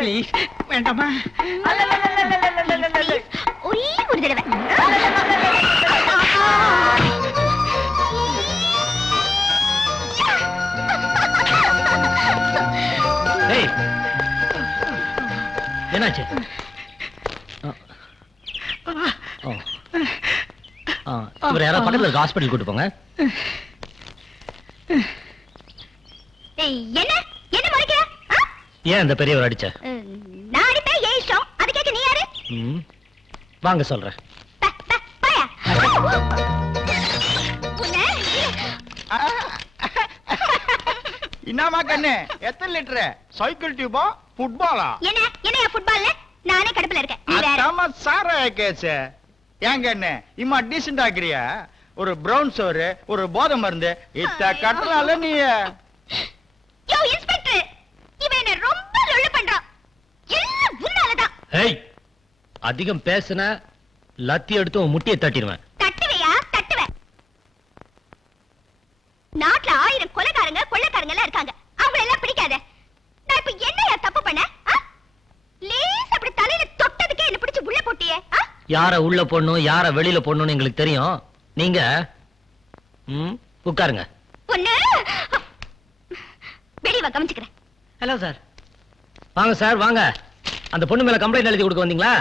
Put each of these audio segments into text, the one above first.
Please வேண்டாமா? ஒரே ஒரு தடவை. என்னாச்சு? இவர் யாராவது பக்கத்துல இருக்க ஹாஸ்பிட்டல் கூட்டு போங்க. என்ன என்ன முறைக்கிற? ஏன் இந்த பெரியவர் அடிச்ச? நான் அடிப்பேன், ஏன் இஷ்டம்? அது கேட்க நீ யாரு? வாங்க சொல்றேன். என்னமா கண்ணு? எத்தனை லிட்டர்? சைக்கிள் டியூபா ஃபுட்பாலா? என்ன என்ன ஃபுட்பால்ல? நானே கடுப்புல இருக்கேன். நீ வேற. அம்மா சாரா கேஸ். ஏன் கண்ணு இம்மா டீசன்ட் ஆக்குறியா? ஒரு பிரவுன் சோறு, ஒரு போதை மருந்து இத்த கட்டலால நீ. யோ இன்ஸ்பெக்டர், இவன் என்ன ரொம்ப லொள்ளு பண்றான். எல்லாம் உன்னாலதான். ஏய், அதிகம் பேசுன லத்தி எடுத்து உன் முட்டியை தட்டிடுவேன். தட்டுவையா? தட்டுவேன். நாட்டுல 1000 கொலைகாரங்க கொள்ளைக்காரங்க எல்லாம் இருக்காங்க. அவங்க எல்லாம் பிடிக்காத. நான் இப்ப என்னையா தப்பு பண்ண? லேஸ் அப்படி தலையில தொட்டதுக்கே என்ன பிடிச்சு உள்ள போட்டியே. யார உள்ள போடணும் யார வெளியில போடணும்னு எங்களுக்கு தெரியும். நீங்க உட்காருங்க. பொண்ணு வெளிய வா, கவனிச்சுக்கிறேன். Hello sir. வாங்க சார் வாங்க. அந்த பொண்ணு மேல கம்ப்ளைண்ட் எழுதி கொடுக்க வந்தீங்களா?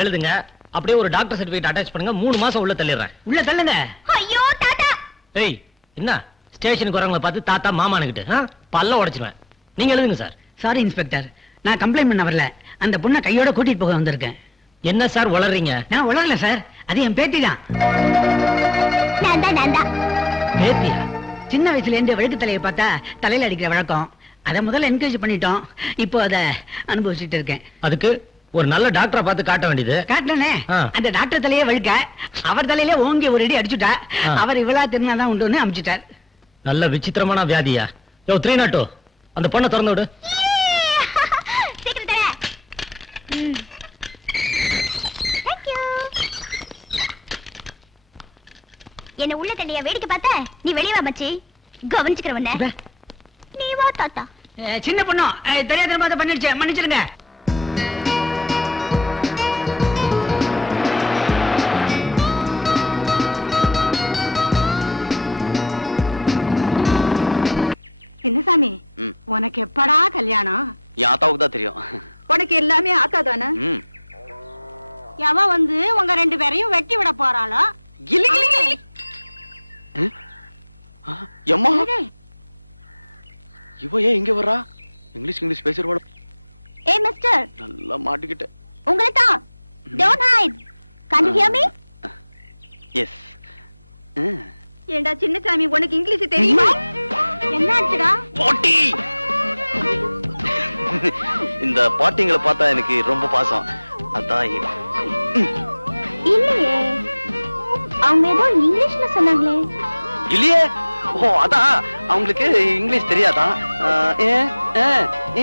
எழுதுங்க. அப்படியே ஒரு டாக்டர் சர்டிபிகேட் அட்டாச் பண்ணுங்க. 3 மாசம் உள்ள தள்ளிடுறேன். உள்ள தள்ளுங்க. ஐயோ தாத்தா. ஏய், என்ன ஸ்டேஷனுக்கு வரவங்கள பார்த்து தாத்தா மாமானுக்கிட்டு பல்ல உடைச்சிருவேன். நீங்க எழுதுங்க சார். சாரி இன்ஸ்பெக்டர், நான் கம்ப்ளைண்ட் பண்ண வரல. அந்த பொண்ணை கையோட கூட்டிட்டு போக வந்திருக்கேன். என்ன சார் உளறீங்க? நான் உளறல சார், அது என் பேத்தி தான். பேத்தியா? சின்ன வயசுல இருந்து வழுக்கு தலையை பார்த்தா தலையில அடிக்கிற வழக்கம். அதை முதல்ல என்கரேஜ் பண்ணிட்டோம். இப்போ அதை அனுபவிச்சுட்டு இருக்கேன். அதுக்கு ஒரு நல்ல டாக்டரை பார்த்து காட்ட வேண்டியது. காட்டனே, அந்த டாக்டர் தலையே வழுக்க அவர் தலையிலே ஓங்கி ஒரு அடி அடிச்சுட்டா. அவர் இவ்வளவு திருநாதான் உண்டு அமிச்சுட்டார். நல்ல விசித்திரமான வியாதியா? யோ 302 அந்த பொண்ணை திறந்து விடு. என்ன உள்ள தண்ணியா வேடிக்கை பார்த்த? நீ வெளியே வா மச்சி, கவனிச்சுக்கிறவன. நீ வா தாத்தா. சின்ன பொண்ணு தெரியாத மாதிரி பண்ணிடுச்சு, மன்னிச்சிருங்க. சின்னசாமி, உனக்கு எப்படா கல்யாணம்? என் ஆத்தாவுக்கு தான் தெரியும். உனக்கு எல்லாமே ஆத்தா தானே? எவன் வந்து உங்க 2 பேரையும் வெட்டி விட போறாளோ? எம்மா, இவ ஏன் இங்க வரா? இங்கிலீஷ் பேசுறவள. ஏய் மிஸ்டர், நல்லா மாட்டிக்கிட்ட. உங்களை தான். Don't hide. Can you hear me? Yes. ஏண்டா சின்னசாமி, உனக்கு இங்கிலீஷ் தெரியுமா? என்ன ஆச்சுடா? பாட்டி. இந்த பாட்டிங்களை பார்த்தா எனக்கு ரொம்ப பாசம். அதான். இல்லையே, அவங்க ஏதோ இங்கிலீஷ்ல சொன்னாங்களே. இல்லையே. ஓ, அதான் அவங்களுக்கு இங்கிலீஷ் தெரியாதா?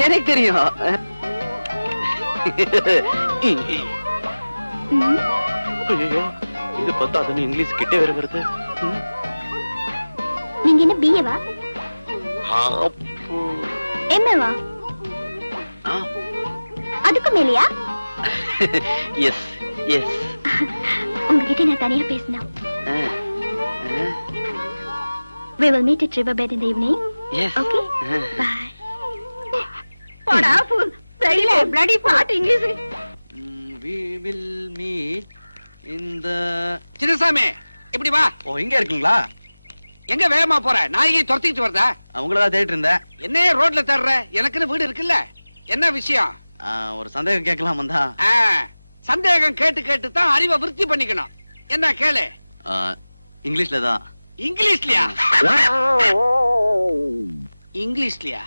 எனக்கு தெரியும். ஐயோ, இது பார்த்தா அது இங்கிலீஷ் கிட்டே வேற வருது. நீங்க என்ன பிஏவா? எம்ஏவா? அதுக்கு மேலையா? Yes yes. உங்ககிட்ட நான் தனியா பேசணும். We will meet at riverbed in the evening. Yes. Okay. Bye. போடா fool. சரியில்லை, bloody fart English. We will meet in the. Chinnasamy, இப்படி வா. ஓ, இங்க இருக்கீங்களா? எங்க வேகமா போற? நாயகி துரத்திட்டு வரதா? அவங்களதான் தேடிட்டு இருந்தேன். என்ன ரோட்ல தேடுற? எனக்குன்னு வீடு இருக்குல்ல. என்ன விஷயம்? ஒரு சந்தேகம் கேட்கலாம் வந்தா. சந்தேகம் கேட்டு கேட்டு தான் அறிவை விருத்தி பண்ணிக்கணும். என்ன கேளு. இங்கிலீஷ்ல தான். இங்கிலீஷ்லயா? இங்கிலீஷ்லயா?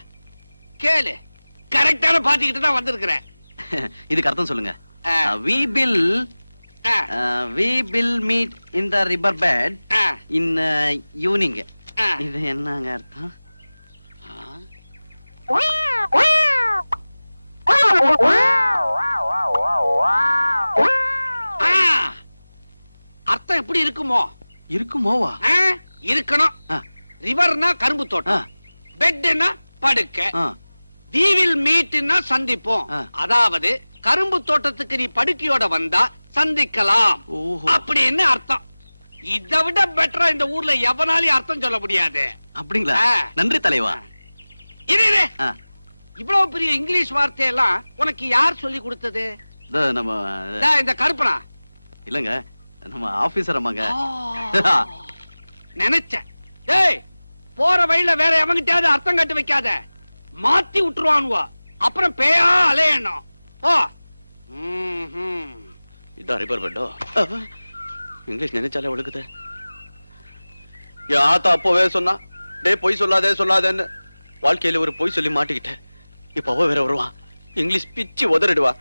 கேளு. கரெக்டான பாட்டிக்கிட்டு தான் வந்திருக்கிறேன். இதுக்கு அர்த்தம் சொல்லுங்க. We will meet in the riverbed in evening. இது என்னங்க அர்த்தம்? அர்த்தம் எப்படி இருக்குமோ? இருக்குமோவா? இருக்கணும். ரிவர்னா கரும்பு தோட்டம், பெட்னா படுக்கை, தி வில் மீட்னா சந்திப்போம். அதாவது கரும்பு தோட்டத்துக்கு நீ படுக்கையோட வந்தா சந்திக்கலாம் அப்படின்னு அர்த்தம். இதை விட பெட்டரா இந்த ஊர்ல எவனாலையும் அர்த்தம் சொல்ல முடியாது. அப்படிங்களா? நன்றி தலைவா. இவ்வளவு பெரிய இங்கிலீஷ் வார்த்தையெல்லாம் உனக்கு யார் சொல்லி கொடுத்தது? இந்த கருப்பனா இல்லங்க, நம்ம ஆபீசர் அம்மாங்க. நினைச்சேன். டேய், போற வழியில வேற எவங்கிட்டாவது அர்த்தம் கட்டு வைக்காத, மாத்தி விட்டுருவானுவா. அப்புறம் பேயா அலையணும். ஓ இதான் ரிப்பேர் பண்ணோ. இங்கிலீஷ் நினைச்சாலே ஒழுக்குது. என் ஆத்தா அப்போவே சொன்னா, டே பொய் சொல்லாதே சொல்லாதேன்னு. வாழ்க்கையில ஒரு பொய் சொல்லி மாட்டிக்கிட்டேன். இப்ப அவ வேற வருவான், இங்கிலீஷ் பிச்சு உதறிடுவா.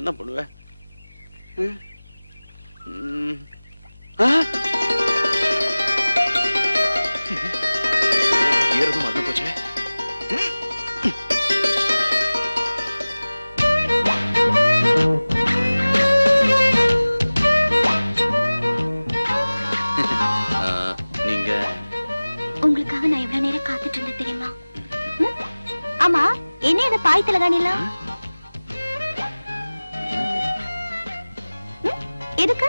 என்ன பண்ணுவேன்? மறந்து போச்சு. நீங்க உங்களுக்காக நான் எவ்வளவு நேரம் காத்துட்டு இருந்தேன் தெரியுமா? ஆமா, என்ன இதை பாய்த்தல காணிலாம் எதுக்கு?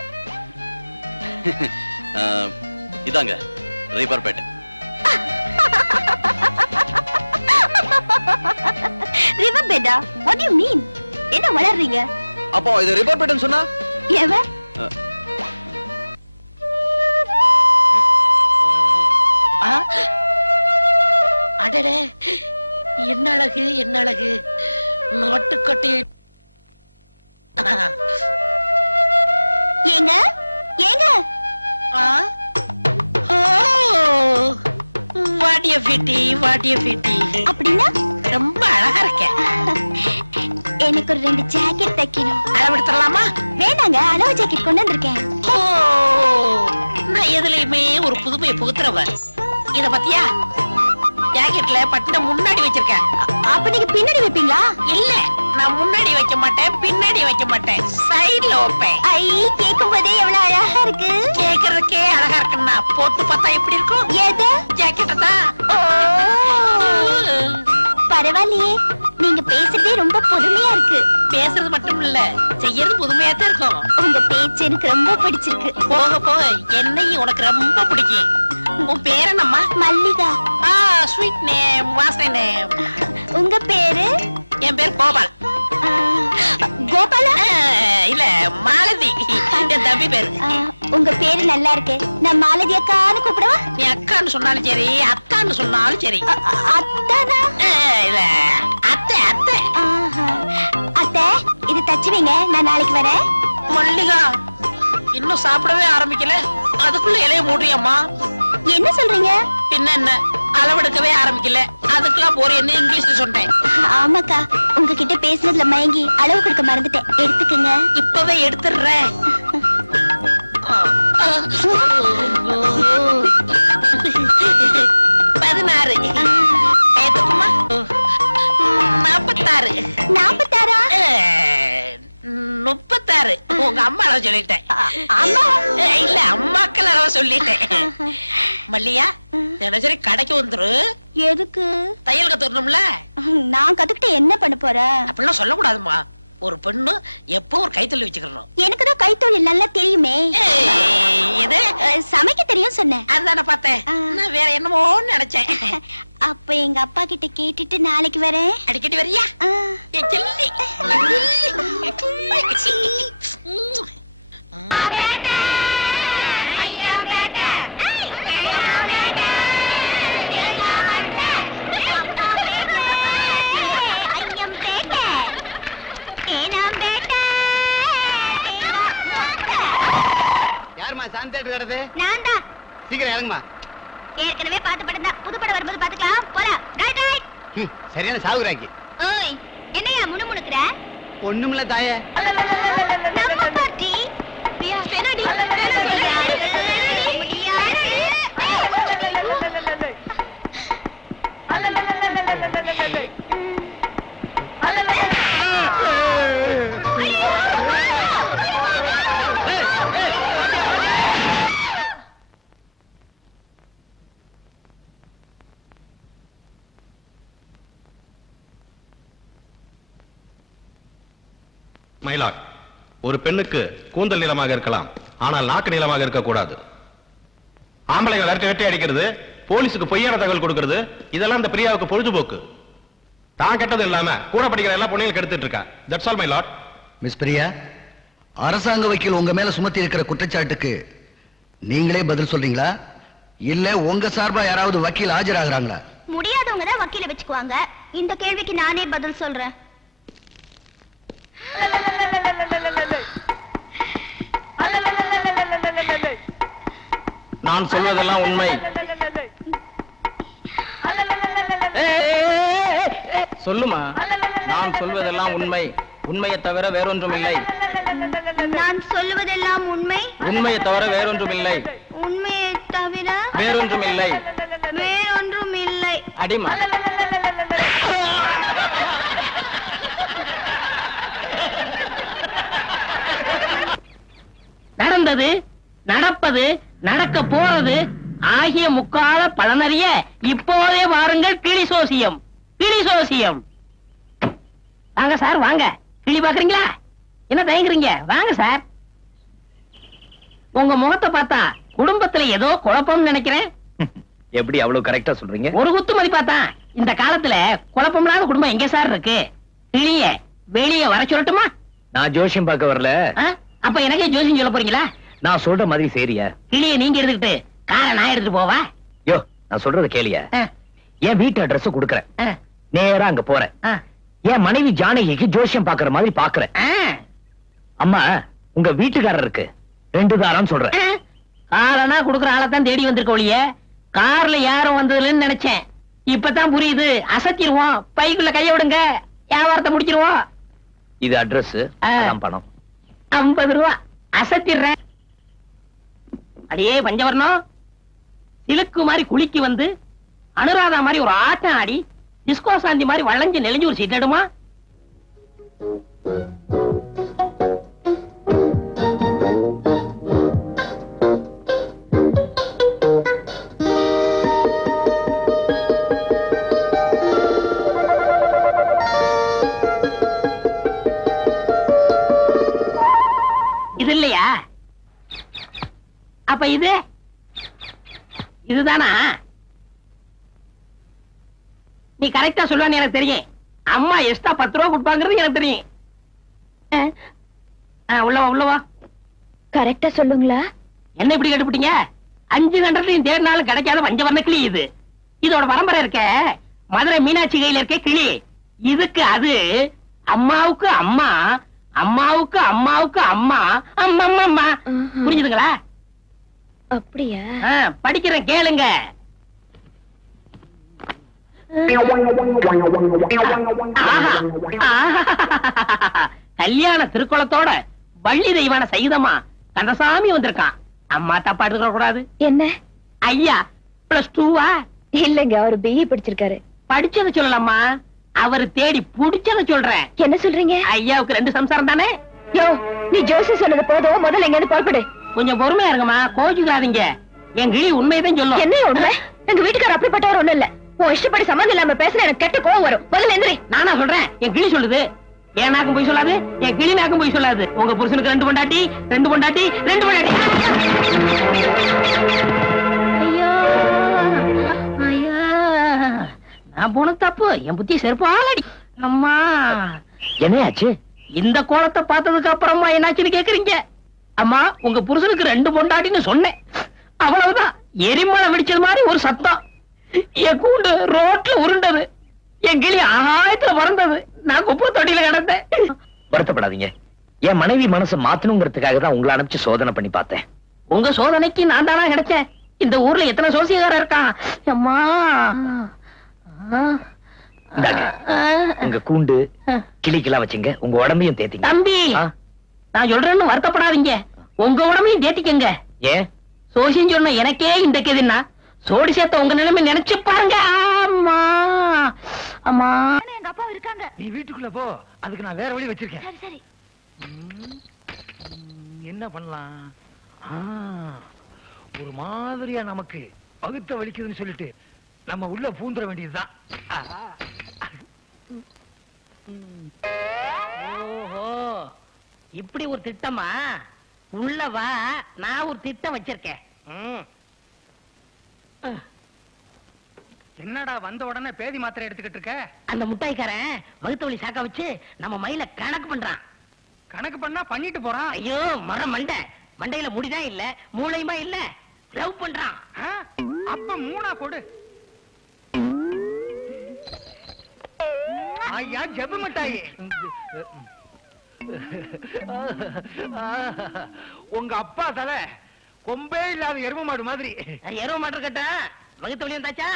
இதாங்க ரிப்பேர் பெட். ரிவர் பெட்டா? What you mean? என்ன வளர்றீங்க? அப்போ இது ரிப்பேர் பெட்னு சொன்னா எவன்? அடடே, என்ன அழகு, என்ன அழகு! நாட்டுக்கட்டி. ஏங்க ஏங்க, வாடிய பிட்டி, வாடிய பிட்டி. அப்படின்னா ரொம்ப அழகா இருக்க. எனக்கு ஒரு 2 ஜாக்கெட் தைக்கணும். அளவெடுத்துடலாமா? வேண்டாங்க, அளவு ஜாக்கெட் கொண்டு வந்திருக்கேன். நான் எதுலயுமே ஒரு புதுமையை புகுத்துறவ. இத பத்தியா? ஜாக்கெட்ல பட்டனை முன்னாடி வச்சிருக்கேன். அப்ப நீங்க பின்னாடி வைப்பீங்களா? இல்ல, நான் முன்னாடி வைக்க மாட்டேன், பின்னாடி வைக்க மாட்டேன், சைடுல வைப்பேன். ஐ, கேட்கும் போதே எவ்வளவு அழகா இருக்கு. கேக்குறதுக்கே அழகா இருக்குன்னா போட்டு பார்த்தா எப்படி இருக்கும்? எது? ஜாக்கெட் தான். பரவாயில்லையே, நீங்க பேசுறதே ரொம்ப புதுமையா இருக்கு. பேசுறது மட்டும் இல்ல, செய்யறது புதுமையா தான் இருக்கும். உங்க பேச்சு எனக்கு ரொம்ப பிடிச்சிருக்கு. போக போக என்னையும் உனக்கு ரொம்ப பிடிக்கும். உன் பேர் என்னம்மா? மல்லிகா. ஸ்வீட் நேம், வாசனை நேம். உங்க பேரு? என் பேர் கோபால். கோபாலா? இல்ல, மாலதி. என் தம்பி பேரு. உங்க பேரு நல்லா இருக்கு. நான் மாலதி அக்கான்னு கூப்பிடவா? நீ அக்கான்னு சொன்னாலும் சரி, அத்தான்னு சொன்னாலும் சரி. அத்தானா? இல்ல, அத்தை அத்தை. அத்தை, இது தச்சு வைங்க, நான் நாளைக்கு வரேன். மல்லிகா, இன்னும் சாப்பிடவே ஆரம்பிக்கல, அதுக்குள்ள இலைய மூடுறியம்மா. என்ன சொல்றீங்க? பின்ன என்ன, அளவெடுக்கவே ஆரம்பிக்கல, அதுக்கெல்லாம் போற என்ன இங்கிலீஷ்ல சொன்னேன். ஆமாக்கா, உங்ககிட்ட பேசுனதுல மயங்கி அளவு கொடுக்க மறந்துட்டேன். எடுத்துக்கங்க. இப்பவே எடுத்துடுறேன். 16. எதுக்குமா? 46. 46? 36. உங்க அம்மா அளவு சொல்லிட்டேன். அம்மா இல்ல, அம்மாக்கள் அளவு சொல்லிட்டேன். மல்லியா, தினசரி கடைக்கு வந்துரு. எதுக்கு? தையல் கத்துக்கணும்ல. நான் கத்துக்கிட்டு என்ன பண்ண போறேன்? அப்படிலாம் சொல்லக்கூடாதுமா. ஒரு பெண்ணு எப்போ ஒரு கைத்தொழில் வச்சுக்கணும். எனக்குதான் கைத்தொழில் நல்லா தெரியுமே. இது சமைக்க தெரியும் சொன்னேன். அதுதானே பார்த்தேன். நான் வேற என்னமோ நினைச்சேன். அப்ப எங்க அப்பா கிட்ட கேட்டுட்டு நாளைக்கு வரேன். அடிக்கடி வரியா? யாருமா சாந்தேட் கிடது? நான் தான். சீக்கிரம் இறங்குமா. ஏற்கனவே பார்த்த படம் தான், புது படம் வரும்போது பாத்துக்கலாம். போலாம். Right right. சரியான சாவுராக்கி. ஓய், என்னையா முணுமுணுக்குற? ஒண்ணுமில்ல தாயே. நம்ம பார்ட்டி. பியா பெனடி. மயிலாட், ஒரு பெண்ணுக்கு கூந்தல் நீளமாக இருக்கலாம், ஆனால் நாக்கு நீளமாக இருக்கக்கூடாது. ஆம்பளைகள் வெட்டி அடிக்கிறது, போலீஸுக்கு பொய்யான தகவல் கொடுக்கிறது, இதெல்லாம் இந்த பிரியாவுக்கு பொழுதுபோக்கு. தான் கெட்டது இல்லாம கூட படிக்கிற எல்லா பொண்ணையும் கெடுத்துட்டு இருக்கா. That's all my Lord. Miss Priya, அரசாங்க வக்கீல் உங்க மேல சுமத்தி இருக்கிற குற்றச்சாட்டுக்கு நீங்களே பதில் சொல்றீங்களா, இல்ல உங்க சார்பா யாராவது வக்கீல் ஆஜராகிறாங்களா? முடியாதவங்க தான் வக்கீல வச்சுக்குவாங்க. இந்த கேள்விக்கு நானே பதில் சொல்றேன். நான் சொல்வதெல்லாம் உண்மை. சொல்லுமா, நான் சொல்வதெல்லாம் உண்மை, உண்மையை தவிர வேறொன்றும் இல்லை. நான் சொல்லுவதெல்லாம் உண்மை, உண்மையை தவிர வேறொன்றும் இல்லை. உண்மையை தவிர வேறொன்றும் இல்லை. வேறொன்றும் இல்லை. அடிமா. நடந்தது, நடப்பது, நடக்க போறது ஆகிய முக்கால பலனறிய இப்போதே வாருங்கள் கிளி சோசியம். கிளி சோசியம். வாங்க சார், வாங்க. கிளி பாக்குறீங்களா? என்ன தயங்குறீங்க? வாங்க சார். உங்க முகத்தை பார்த்தா குடும்பத்துல ஏதோ குழப்பம் நினைக்கிறேன். எப்படி அவ்வளவு கரெக்டா சொல்றீங்க? ஒரு குத்து மதிப்பாத்தா இந்த காலத்துல குழப்பமில்லாத குடும்பம் எங்க சார் இருக்கு? கிளிய வெளியே வர சொல்லட்டுமா? நான் ஜோசியம் பார்க்க வரல. அப்ப எனக்கே ஜோசியம் சொல்ல போறீங்களா? நான் சொல்ற மாதிரி சரியா? கிளிய நீங்க எடுத்துக்கிட்டு காரை நான் எடுத்துட்டு போவா? யோ, நான் சொல்றத கேளியா? என் வீட்டு அட்ரஸ் கொடுக்கறேன், நேரா அங்க போறேன். என் மனைவி ஜானகிக்கு ஜோசியம் பாக்குற மாதிரி பாக்குறேன். அம்மா, உங்க வீட்டுக்காரருக்கு 2 தாரம் சொல்றேன். காரனா குடுக்கற ஆளத்தான் தேடி வந்திருக்க ஒழிய கார்ல யாரும் வந்ததுன்னு நினைச்சேன். இப்பதான் புரியுது. அசத்திடுவோம், பைக்குள்ள கைய விடுங்க, வியாபாரத்தை முடிச்சிருவோம். இது அட்ரஸ், பணம் 50 ரூபா. அசத்திடுறேன். அடியே பஞ்சவர்ணம், சிலுக்கு மாதிரி குளிக்கு வந்து அனுராதா மாதிரி ஒரு ஆட்டம் ஆடி டிஸ்கோ சாந்தி மாதிரி வளைஞ்சு நெளிஞ்சு ஒரு சீட் எடுமா? இது இல்லையா? அப்ப இது இதுதானா? நீ கரெக்டா சொல்லுவான்னு எனக்கு தெரியும். அம்மா எக்ஸ்ட்ரா 10 ரூபா கொடுப்பாங்கிறது எனக்கு தெரியும். உள்ளவா உள்ளவா. கரெக்டா சொல்லுங்களா? என்ன இப்படி கேட்டுப்பிட்டீங்க? 5 கண்டத்தையும் தேடினாலும் கிடைக்காத பஞ்சவர்ண கிளி இது. இதோட பரம்பரை இருக்க மதுரை மீனாட்சி கையில இருக்க கிளி. இதுக்கு அது அம்மாவுக்கு அம்மா, அம்மாவுக்கு அம்மாவுக்கு அம்மா, அம்மா அம்மா. புரிஞ்சுதுங்களா? அப்படியா? படிக்கிறேன், கேளுங்க. கல்யாண திருக்குளத்தோட வள்ளி தெய்வான சகிதமா கந்தசாமி வந்திருக்கான். அம்மா தப்பா எடுத்துக்க கூடாது. என்ன ஐயா +2வா? இல்லங்க, அவர் BE படிச்சிருக்காரு. படிச்சத சொல்லலாமா, அவரு தேடி புடிச்சத சொல்றேன். என்ன சொல்றீங்க? ஐயாவுக்கு 2 சம்சாரம் தானே? யோ, நீ ஜோசி சொன்னது போதும், முதல்ல எங்க புறப்படு. கொஞ்சம் பொறுமையா இருங்கம்மா, கோச்சுக்காதீங்க. என் கிளி உண்மையதான் சொல்லும். என்ன உண்மை? எங்க வீட்டுக்காரர் அப்படிப்பட்டவர் ஒண்ணு இல்ல. உன் இஷ்டப்படி சம்மந்தம் இல்லாம பேசுற எனக்கு கெட்ட கோவம் வரும். முதல்ல எந்திரி. நானா சொல்றேன்? என் கிளி சொல்லுது. என் நாக்கும் போய் சொல்லாது, என் கிளி நாக்கும் போய் சொல்லாது. உங்க புருஷனுக்கு 2 பொண்டாட்டி, 2 பொண்டாட்டி, 2 பொண்டாட்டி. ஐயோ ஐயா, நான் போன தப்பு. என் புத்தி செருப்பாலடி. அம்மா, என்னையாச்சு? இந்த கோலத்தை பார்த்ததுக்கு அப்புறமா என்னாச்சுன்னு கேக்குறீங்க? அம்மா, உங்க புருஷனுக்கு 2 பொண்டாட்டின்னு சொன்னேன், அவ்வளவுதான். எரிமலை வெடிச்சது மாதிரி ஒரு சத்தம். என் கூண்டு ரோட்ல உருண்டது, என் கிளி ஆகாயத்துல பறந்தது, நான் குப்பை தொட்டியில கிடந்தேன். வருத்தப்படாதீங்க, என் மனைவி மனசை மாத்தணுங்கிறதுக்காக தான் உங்களை அனுப்பிச்சு சோதனை பண்ணி பார்த்தேன். உங்க சோதனைக்கு நான் தானா கிடைச்சேன்? இந்த ஊர்ல எத்தனை சோசியக்காரர் இருக்கான். அம்மா, உங்க கூண்டு கிளிக்கெல்லாம் வச்சுங்க, உங்க உடம்பையும் தேத்திங்க. தம்பி, நான் சொல்றேன்னு வருத்தப்படாதீங்க, உங்க உடம்பையும் தேத்திக்கங்க. ஏன் சோசியம் சொன்ன எனக்கே இந்த கேதுன்னா சோடி சேர்த்த உங்க நிலைமை நினைச்சு பாருங்க. அம்மா அம்மா, எங்க அப்பா இருக்காங்க. நீ வீட்டுக்குள்ள போ, அதுக்கு நான் வேற வழி வச்சிருக்கேன். சரி சரி. என்ன பண்ணலாம்? ஒரு மாதிரியா நமக்கு பகுத்த வலிக்குதுன்னு சொல்லிட்டு நம்ம உள்ள பூந்துட வேண்டியதுதான். ஓஹோ, இப்படி ஒரு திட்டமா? உள்ள வா, நான் ஒரு திட்டம் வச்சிருக்கேன். என்னடா வந்த உடனே பேதி மாத்திரை எடுத்துக்கிட்டு இருக்க? அந்த முட்டாய்க்காரன் வகுத்து வழி சாக்க வச்சு நம்ம மயில கணக்கு பண்றான். கணக்கு பண்ணா பண்ணிட்டு போறான். ஐயோ மண்டையில முடிதான் இல்ல, மூளையுமா இல்ல, லவ் பண்றான். அப்ப மூணா கொடு. ஐயா ஜபு மிட்டாயி, உங்க அப்பா தலை கொம்பே இல்லாத எரும மாடு மாதிரி. எரும மாடு இருக்கட்டா, வகுத்து வழி வந்தாச்சா?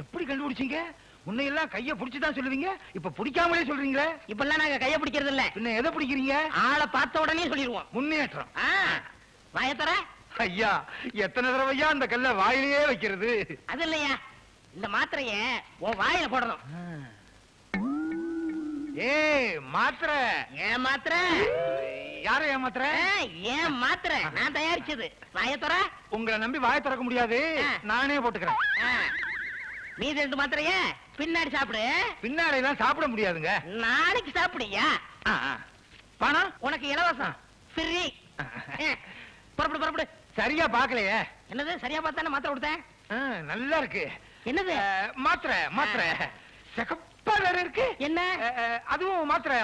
எப்படி கண்டுபிடிச்சீங்க? முன்னையெல்லாம் கைய புடிச்சுதான் சொல்லுவீங்க, இப்ப பிடிக்காமலே சொல்றீங்களே. இப்பெல்லாம் நாங்க கைய பிடிக்கிறது இல்ல. பின்ன எதை பிடிக்கிறீங்க? ஆளை பார்த்த உடனே சொல்லிடுவோம். முன்னேற்றம். வாயத்தர. ஐயா எத்தனை தடவையா அந்த கல்ல வாயிலேயே வைக்கிறது? அது இல்லையா, இந்த மாத்திரைய உன் வாயில போடணும். ஏய் மாத்திரை. ஏன் மாத்திரை? யார ஏன் மாத்திரை? ஏன் மாத்திரை நான் தயாரிச்சது. வாயத்தர. உங்களை நம்பி வாய திறக்க முடியாது, நானே போட்டுக்கிறேன். மீதி 2 மாத்திரைய பின்னாடி சாப்பிடு. பின்னாடி எல்லாம் சாப்பிட முடியாதுங்க. நாளைக்கு சாப்பிடுயா. பணம் உனக்கு இலவசம், ஃப்ரீ. புறப்படு. சரியா பாக்கலையே. என்னது சரியா பார்த்தானே மாத்திரை கொடுத்தேன். நல்லா இருக்கு. என்னது? மாத்திரை சிகப்பா இருக்கு. என்ன? அதுவும் மாத்திரை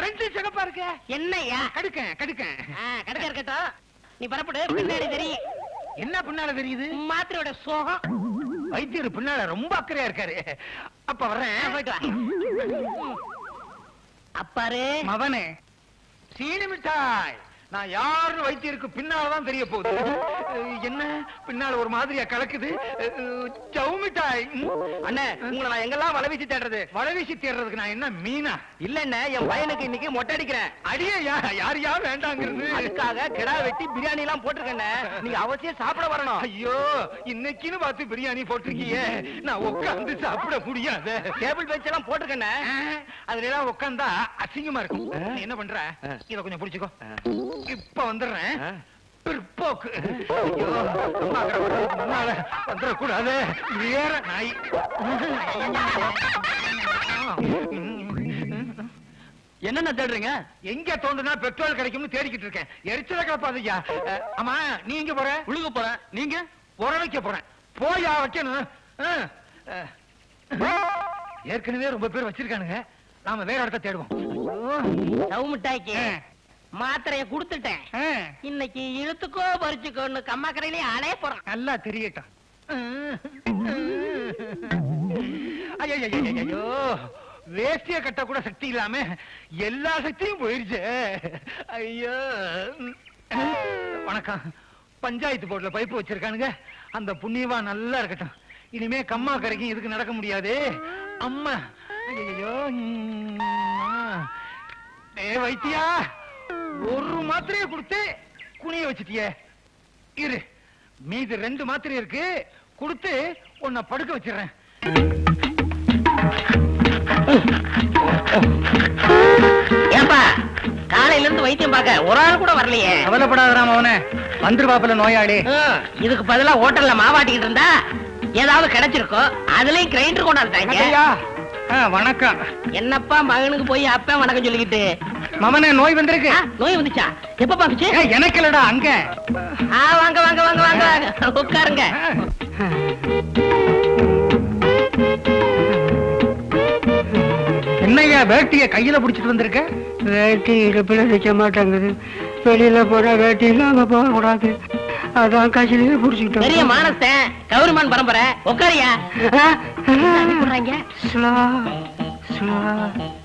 2 சிகப்பா இருக்கு. என்னையா? கடுக்க கடுக்க இருக்கட்டும், நீ புறப்படு. பின்னாடி தெரியும். என்ன பின்னால தெரியுது? மாத்திரையோட சோகம். வைத்தியர் பின்னால ரொம்ப அக்கறையா இருக்காரு. அப்ப வர்றேன். போயிட்டு வா. அப்பாரு மவனே, சீனி மிட்டாய். நான் யாருன்னு வைத்தியருக்கு பின்னால்தான் தெரிய போகுது. என்ன பின்னால ஒரு மாதிரியா கலக்குது? சவு மிட்டாய். அண்ணே, உங்களை நான் எங்கெல்லாம் வளவீசி தேடுறது? வளவீசி தேடுறதுக்கு நான் என்ன மீனா? இல்லண்ணே, என் பையனுக்கு இன்னைக்கு மொட்டை அடிக்கிறேன். அடியே யார் வேண்டாங்கிறது? அதுக்காக கிடா வெட்டி பிரியாணி எல்லாம் போட்டிருக்கேன். நீங்க அவசியம் சாப்பிட வரணும். ஐயோ, இன்னைக்குன்னு பார்த்து பிரியாணி போட்டிருக்கீங்க, நான் உட்கார்ந்து சாப்பிட முடியாது. டேபிள் பெஞ்ச் எல்லாம் போட்டிருக்கேன். அதுல எல்லாம் உட்கார்ந்தா அசிங்கமா இருக்கும். நீ என்ன பண்ற? இத கொஞ்சம் புடிச்சுக்கோ. இப்ப வந்துடுறேன். பிற்போக்கு. வந்துடக்கூடாது. வேற நாய். என்னென்ன தேடுறீங்க? எங்க தோண்டுனா பெட்ரோல் கிடைக்கும்னு தேடிக்கிட்டு இருக்கேன். எரிச்சல கிளப்பாதையா. ஆமா, நீ எங்க போற? உழுக போறேன். நீங்க? உர வைக்க போறேன். போயா வைக்கணும். ஏற்கனவே ரொம்ப பேர் வச்சிருக்கானுங்க, நாம வேற இடத்த தேடுவோம். சவு மிட்டாய்க்கு மாத்திரைய குடுத்துட்டேன். இன்னைக்கு இழுத்துக்கோ பறிச்சுக்கோன்னு கம்மா கரையிலே அலைய போறான். நல்லா தெரியட்டும். ஐயோ, வேஷ்டிய கட்ட கூட சக்தி இல்லாம எல்லா சக்தியும் போயிருச்சு. ஐயோ. வணக்கம். பஞ்சாயத்து போர்டுல பைப்பு வச்சிருக்கானுங்க, அந்த புண்ணியவா நல்லா இருக்கட்டும். இனிமே கம்மா கரைக்கும் இதுக்கு நடக்க முடியாது. அம்மா. ஐயோ. வைத்தியா, ஒரு மாத்திரையை கொடுத்து குனிய வச்சிட்டியே. இரு, மீது 2 மாத்திரை இருக்கு, கொடுத்து உன்னை படுக்க வச்சிடுறேன். ஏப்பா, காலையில இருந்து வைத்தியம் பார்க்க ஒரு ஆள் கூட வரலையே. கவலைப்படாதராம, அவனே வந்துருவாப்புல நோயாளி. இதுக்கு பதிலா ஹோட்டல்ல மாவாட்டிக்கிட்டு இருந்தா ஏதாவது கிடைச்சிருக்கும். அதுலயும் கிரைண்டர் கொண்டாந்துட்டாங்க. வணக்கம். என்னப்பா மகனுக்கு போய் அப்பா வணக்கம் சொல்லிக்கிட்டு? மமனே, நோய் வந்திருக்கு. நோய் வந்துச்சா? எப்ப பாக்குச்சு? எனக்கு இல்லடா, அங்க. வாங்க வாங்க வாங்க வாங்க, உட்காருங்க. என்னையா வேட்டிய கையில புடிச்சிட்டு வந்திருக்க? வேட்டி இடுப்புல நிக்க மாட்டேங்குது. வெளியில போனா வேட்டி இல்லாம போக கூடாது, அதான் கையிலேயே புடிச்சுக்கிட்டோம். பெரிய மானஸ்தன், கௌரிமான் பரம்பரை. உட்காரியா.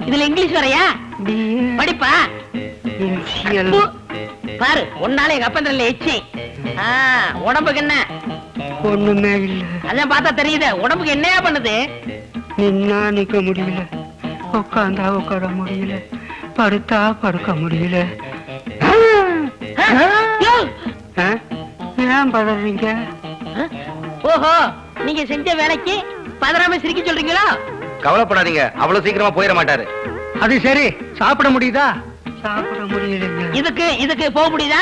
இதுல இங்கிலீஷ் வரையா? படிப்பா பாரு. ஒன்னால எங்க அப்பா எச்சி. உடம்புக்கு என்ன? ஒண்ணுமே இல்ல. அதான் பார்த்தா தெரியுது. உடம்புக்கு என்னையா பண்ணுது? நின்னா நிக்க முடியல, உட்காந்தா உட்கார முடியல, படுத்தா படுக்க முடியல. ஏன் பதறீங்க? ஓஹோ, நீங்க செஞ்ச வேலைக்கு பதறாம சிரிக்க சொல்றீங்களா? கவலைப்படாதீங்க, அவ்வளவு சீக்கிரமா போயிட மாட்டாரு. அது சரி, சாப்பிட முடியுதா? சாப்பிட முடியல. இதுக்கு போக முடியுதா?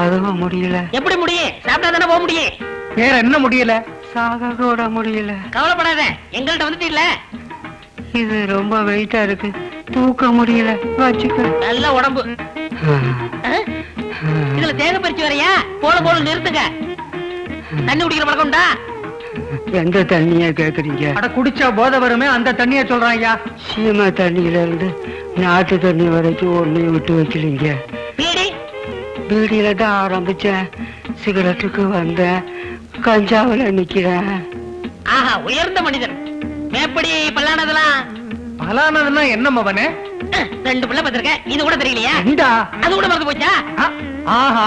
அதுவும் முடியல. எப்படி முடியும்? சாப்பிட்டா தானே போக முடியும். வேற என்ன முடியல? சாக கூட முடியல. கவலைப்படாத, எங்கள்கிட்ட வந்துட்டு இல்ல. இது ரொம்ப வெயிட்டா இருக்கு, தூக்க முடியல வச்சுக்க. நல்ல உடம்பு. இதுல தேங்க பறிச்சு வரையா? போல நிறுத்துங்க. தண்ணி குடிக்கிற பழக்கம் உண்டா? எந்த தண்ணிய கேக்குறீங்க? அட குடிச்சா போதை வருமே, அந்த தண்ணிய சொல்றான் ஐயா. சீமை தண்ணியில இருந்து நாட்டு தண்ணி வரைக்கும் ஒன்னையும் விட்டு வைக்கலீங்க. பீடி பீடியில தான் ஆரம்பிச்சேன், சிகரெட்டுக்கு வந்தேன், கஞ்சாவில நிக்கிறேன். ஆஹா, உயர்ந்த மனிதன். எப்படி பல்லானதெல்லாம்? பலானதுன்னா என்ன மவனே? 2 பிள்ளை பத்திருக்க, இது கூட தெரியலையா? அது கூட மறந்து போச்சா? ஆஹா.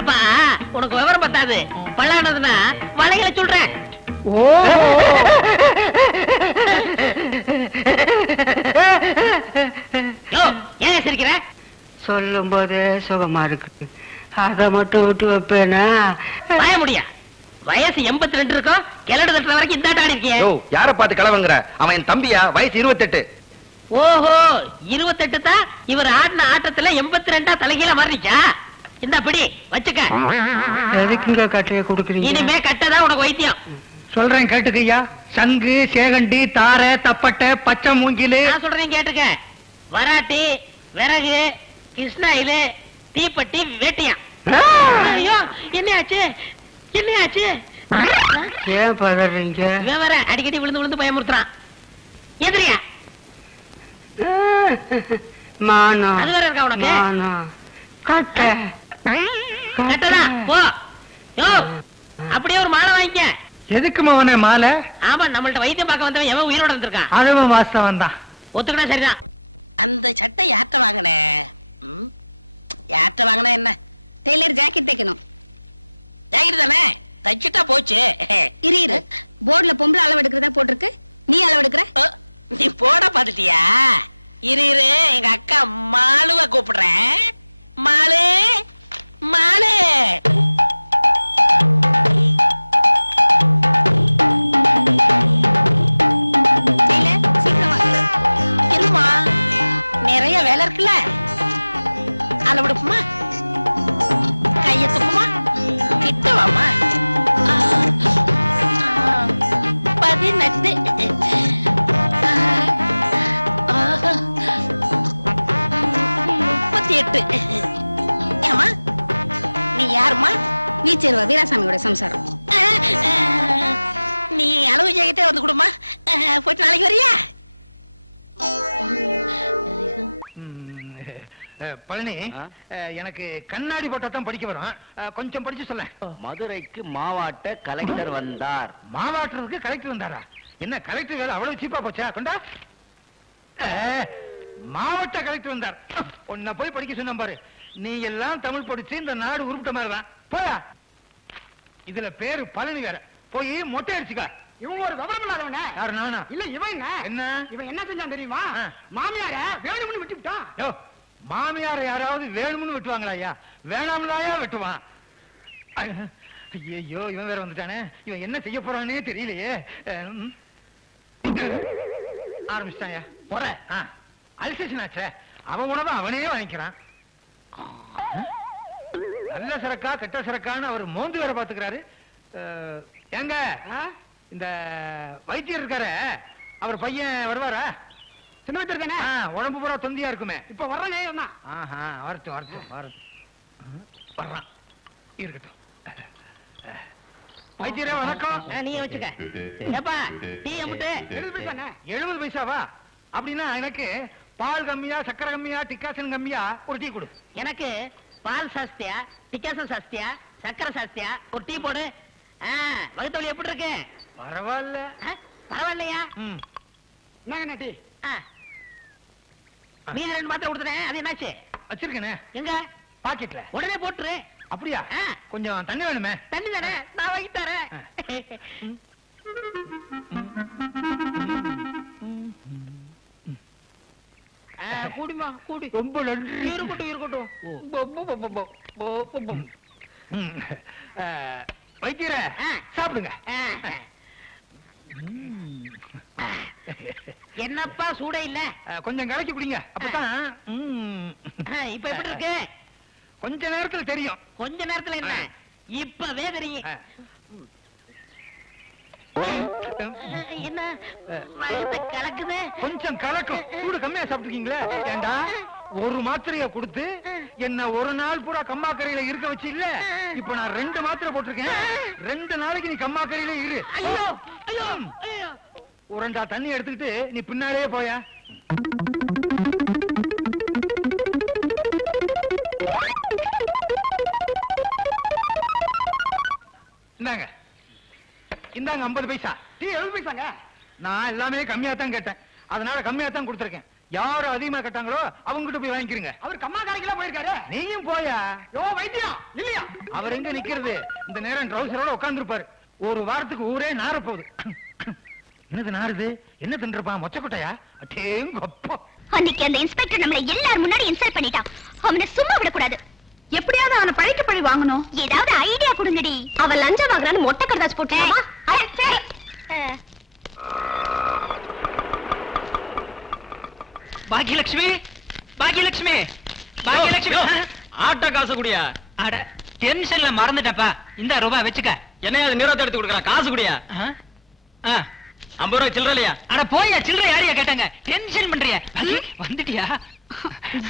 அப்பா உனக்கு விவரம் பத்தாது. பல்லானதுன்னா வளைகளை சொல்றேன். ஓ ஏன் சிரிக்கிற? சொல்லும் போதே சுகமா இருக்கு, அதை மட்டும் விட்டு வைப்பேனா? வாய முடியா? வயசு 82 இருக்கும், கிளடு தட்டுற வரைக்கும் இந்த ஆடி இருக்கிய. யார பார்த்து கிளவங்கிற? அவன் என் தம்பியா, வயசு 28. ஓஹோ, 28 தான். இவர் ஆடின ஆட்டத்துல 82 தலைகீழ மாறிச்சா? இந்த பிடி வச்சுக்க. எதுக்குங்க கட்டைய கொடுக்குறீங்க? இனிமே கட்டதான் உனக்கு வைத்தியம். சொல்றேன் கேட்டுக்கையா. சங்கு, சேகண்டி, தாரை, தப்பட்டை, பச்சை மூங்கிலு. நான் சொல்றேன் கேட்டுக்க. வராட்டி, விறகு, கிருஷ்ணாயிலு, தீப்பெட்டி, வேட்டியா. ஐயோ, என்னையாச்சு? ஏன் பதறீங்க? வேற அடிக்கடி விழுந்து பயமுறுத்துறான். எதிரியா? மானம். அது வேற இருக்கா உனக்கு? மானம். கட்டதா போ. யோ, அப்படியே ஒரு மாலை வாங்கிக்க. எதுக்கு மவனே மாலை? ஆமா, நம்மள்ட்ட வைத்தியம் பார்க்க வந்தவன் எவன் உயிரோட வந்திருக்கான். அதுவும் வாஸ்தவம் தான். ஒத்துக்கிட்டா சரிதான். அந்த சட்டை யார்ட்ட வாங்கினே? யார்ட்ட வாங்கினா என்ன? டெய்லர் ஜாக்கெட் தைக்கணும். ஜாக்கெட் தானே, தச்சுட்டா போச்சு. இரு போர்டுல பொம்பளை அளவு எடுக்கிறதா போட்டிருக்கு, நீ அளவு எடுக்கிற? நீ போட பாத்துட்டியா? இரு எங்க அக்கா மாலுவ கூப்பிடுறேன். மாலு மாலு. இருமா, நிறைய வேலை இருக்குல்ல. அளவெடுப்புமா, கைய தூக்குமா, கிட்ட வாமா. 18. ஏமா, நீ யாருமா? வீச்சேருவா வீராசாமியோட சம்சாரம். நீ அளவு ஜாக்கெட்டே வந்து கொடுமா. போயிட்டு நாளைக்கு வரியா? பழனி, எனக்கு கண்ணாடி போட்டா தான் படிக்க வரும், கொஞ்சம் படிச்சு சொல்ல. மதுரைக்கு மாவாட்ட கலெக்டர் வந்தார். மாவாட்டுறதுக்கு கலெக்டர் வந்தாரா? என்ன கலெக்டர் வேலை அவ்வளவு சீப்பா போச்சா? கொண்டா. மாவட்ட கலெக்டர் வந்தார். உன்னை போய் படிக்க சொன்ன பாரு. நீ எல்லாம் தமிழ் படிச்சு இந்த நாடு உருப்பிட்ட மாதிரிதான். போயா, இதுல பேரு பழனி வேற. போய் மொட்டை அடிச்சுக்க. இவன் ஒரு விவரம் இல்லாதவன. யாரு? நானா? இல்ல, இவன் என்ன? இவன் என்ன செஞ்சான் தெரியுமா? மாமியார வேணும்னு விட்டு விட்டான். யோ, மாமியார யாராவது வேணும்னு வெட்டுவாங்களா ஐயா? வேணாம்லாயா வெட்டுவான். ஐயோ, இவன் வேற வந்துட்டானே. இவன் என்ன செய்ய போறானே தெரியலையே. ஆரம்பிச்சிட்டாயா? போற அல்சேஷன் ஆச்சே. அவன் உணவை அவனே வாங்கிக்கிறான். நல்ல சரக்கா கெட்ட சரக்கான்னு அவர் மோந்து வேற பாத்துக்கிறாரு. எங்க இந்த வைத்தியர் இருக்காரு, அவர் பையன் வருவாரா? சின்ன வைத்தியர் தானே? உடம்பு பூரா தொந்தியா இருக்குமே. இப்ப வர்றானே. வரட்டும் வர்றான், இருக்கட்டும். வைத்தியரே வணக்கம். நீ வச்சுக்க. ஏப்பா, டீ அமுட்டு. 70 பைசாவா? அப்படின்னா எனக்கு பால் கம்மியா, சக்கரை கம்மியா, டிக்காசன் கம்மியா ஒரு டீ கொடு. எனக்கு பால் சாஸ்தியா, டிக்காசன் சாஸ்தியா, சக்கரை சாஸ்தியா ஒரு டீ போடு. வகுத்தவழி எப்படி இருக்கு? பரவாயில்ல. பரவாயில்லையா? என்ன டீ? மீதி 2 மாத்திரை கொடுத்துறேன். அது என்னாச்சு? வச்சிருக்கேனே. எங்க? பாக்கெட்ல. உடனே போட்டுரு. அப்படியா? கொஞ்சம் தண்ணி வேணுமே. தண்ணி தானே, நான் வாங்கி தரேன். கூடிமா, கூடி. ரொம்ப நன்றி. இருக்கட்டும். வைத்தியர சாப்பிடுங்க. என்னப்பா சூட இல்ல? கொஞ்சம் கலக்கி குடிங்க, அப்பதான். இப்ப எப்படி இருக்கு? கொஞ்ச நேரத்துல தெரியும். கொஞ்ச நேரத்துல என்ன? இப்பவே தெரியும். என்ன வயித்து கலக்குது? கொஞ்சம் கலக்கும். சூடு கம்மியா சாப்பிட்டுருக்கீங்களே. ஏண்டா ஒரு மாத்திரைய கொடுத்து என்ன ஒரு நாள் பூரா கம்மாக்கரையில இருக்க வச்சு இல்ல. இப்ப நான் 2 மாத்திரை போட்டிருக்கேன். 2 நாளைக்கு நீ கம்மாக்கரையில இரு. ஐயோ ஐயோ ஐயோ. உரண்டா தண்ணி எடுத்துக்கிட்டு நீ பின்னாலேயே போயா. இந்தாங்க இந்தாங்க 50 பைசா. டீ 70 பைசாங்க. நான் எல்லாமே கம்மியா தான் கேட்டேன், அதனால கம்மியா தான் கொடுத்துருக்கேன். யாரு அதிகமா கேட்டாங்களோ அவங்ககிட்ட போய் வாங்கிக்கிறீங்க. அவர் கம்மாக்காரங்களா போயிருக்காரு. நீயும் போயா. யோ வைத்தியம் இல்லையா? அவர் எங்க நிக்கிறது? இந்த நேரம் ட்ரௌசரோட உட்கார்ந்துருப்பாரு. ஒரு வாரத்துக்கு ஊரே நார போகுது. என்னது நாருது? என்ன தின்றப்பான்? மொச்சக்கொட்டையா? அடேங்கப்பா. அன்னைக்கு அந்த இன்ஸ்பெக்டர் நம்மள எல்லாரும் முன்னாடி இன்சல்ட் பண்ணிட்டான். அவனை சும்மா விடக்கூடாது. எப்படியாவது அவனை பழிக்கு பழி வாங்கணும். ஏதாவது ஐடியா கொடுங்கடி. அவன் லஞ்சம் வாங்குறான்னு மொட்டை கடைதாச்சு போட்டுமா? பாக்கியலட்சுமி, பாக்கியலட்சுமி, பாக்கியலட்சுமி. ஆட்டோ காசு குடியா? அட டென்ஷன்ல மறந்துட்டப்பா. இந்த ரூபாய் வச்சுக்க. என்ன அது நிறத்தை எடுத்து கொடுக்கறா? காசு குடியா? 50 ரூபாய் சில்லற இல்லையா? அட போயா, சில்லற யாரையா கேட்டாங்க? டென்ஷன் பண்றியா? வந்துட்டியா?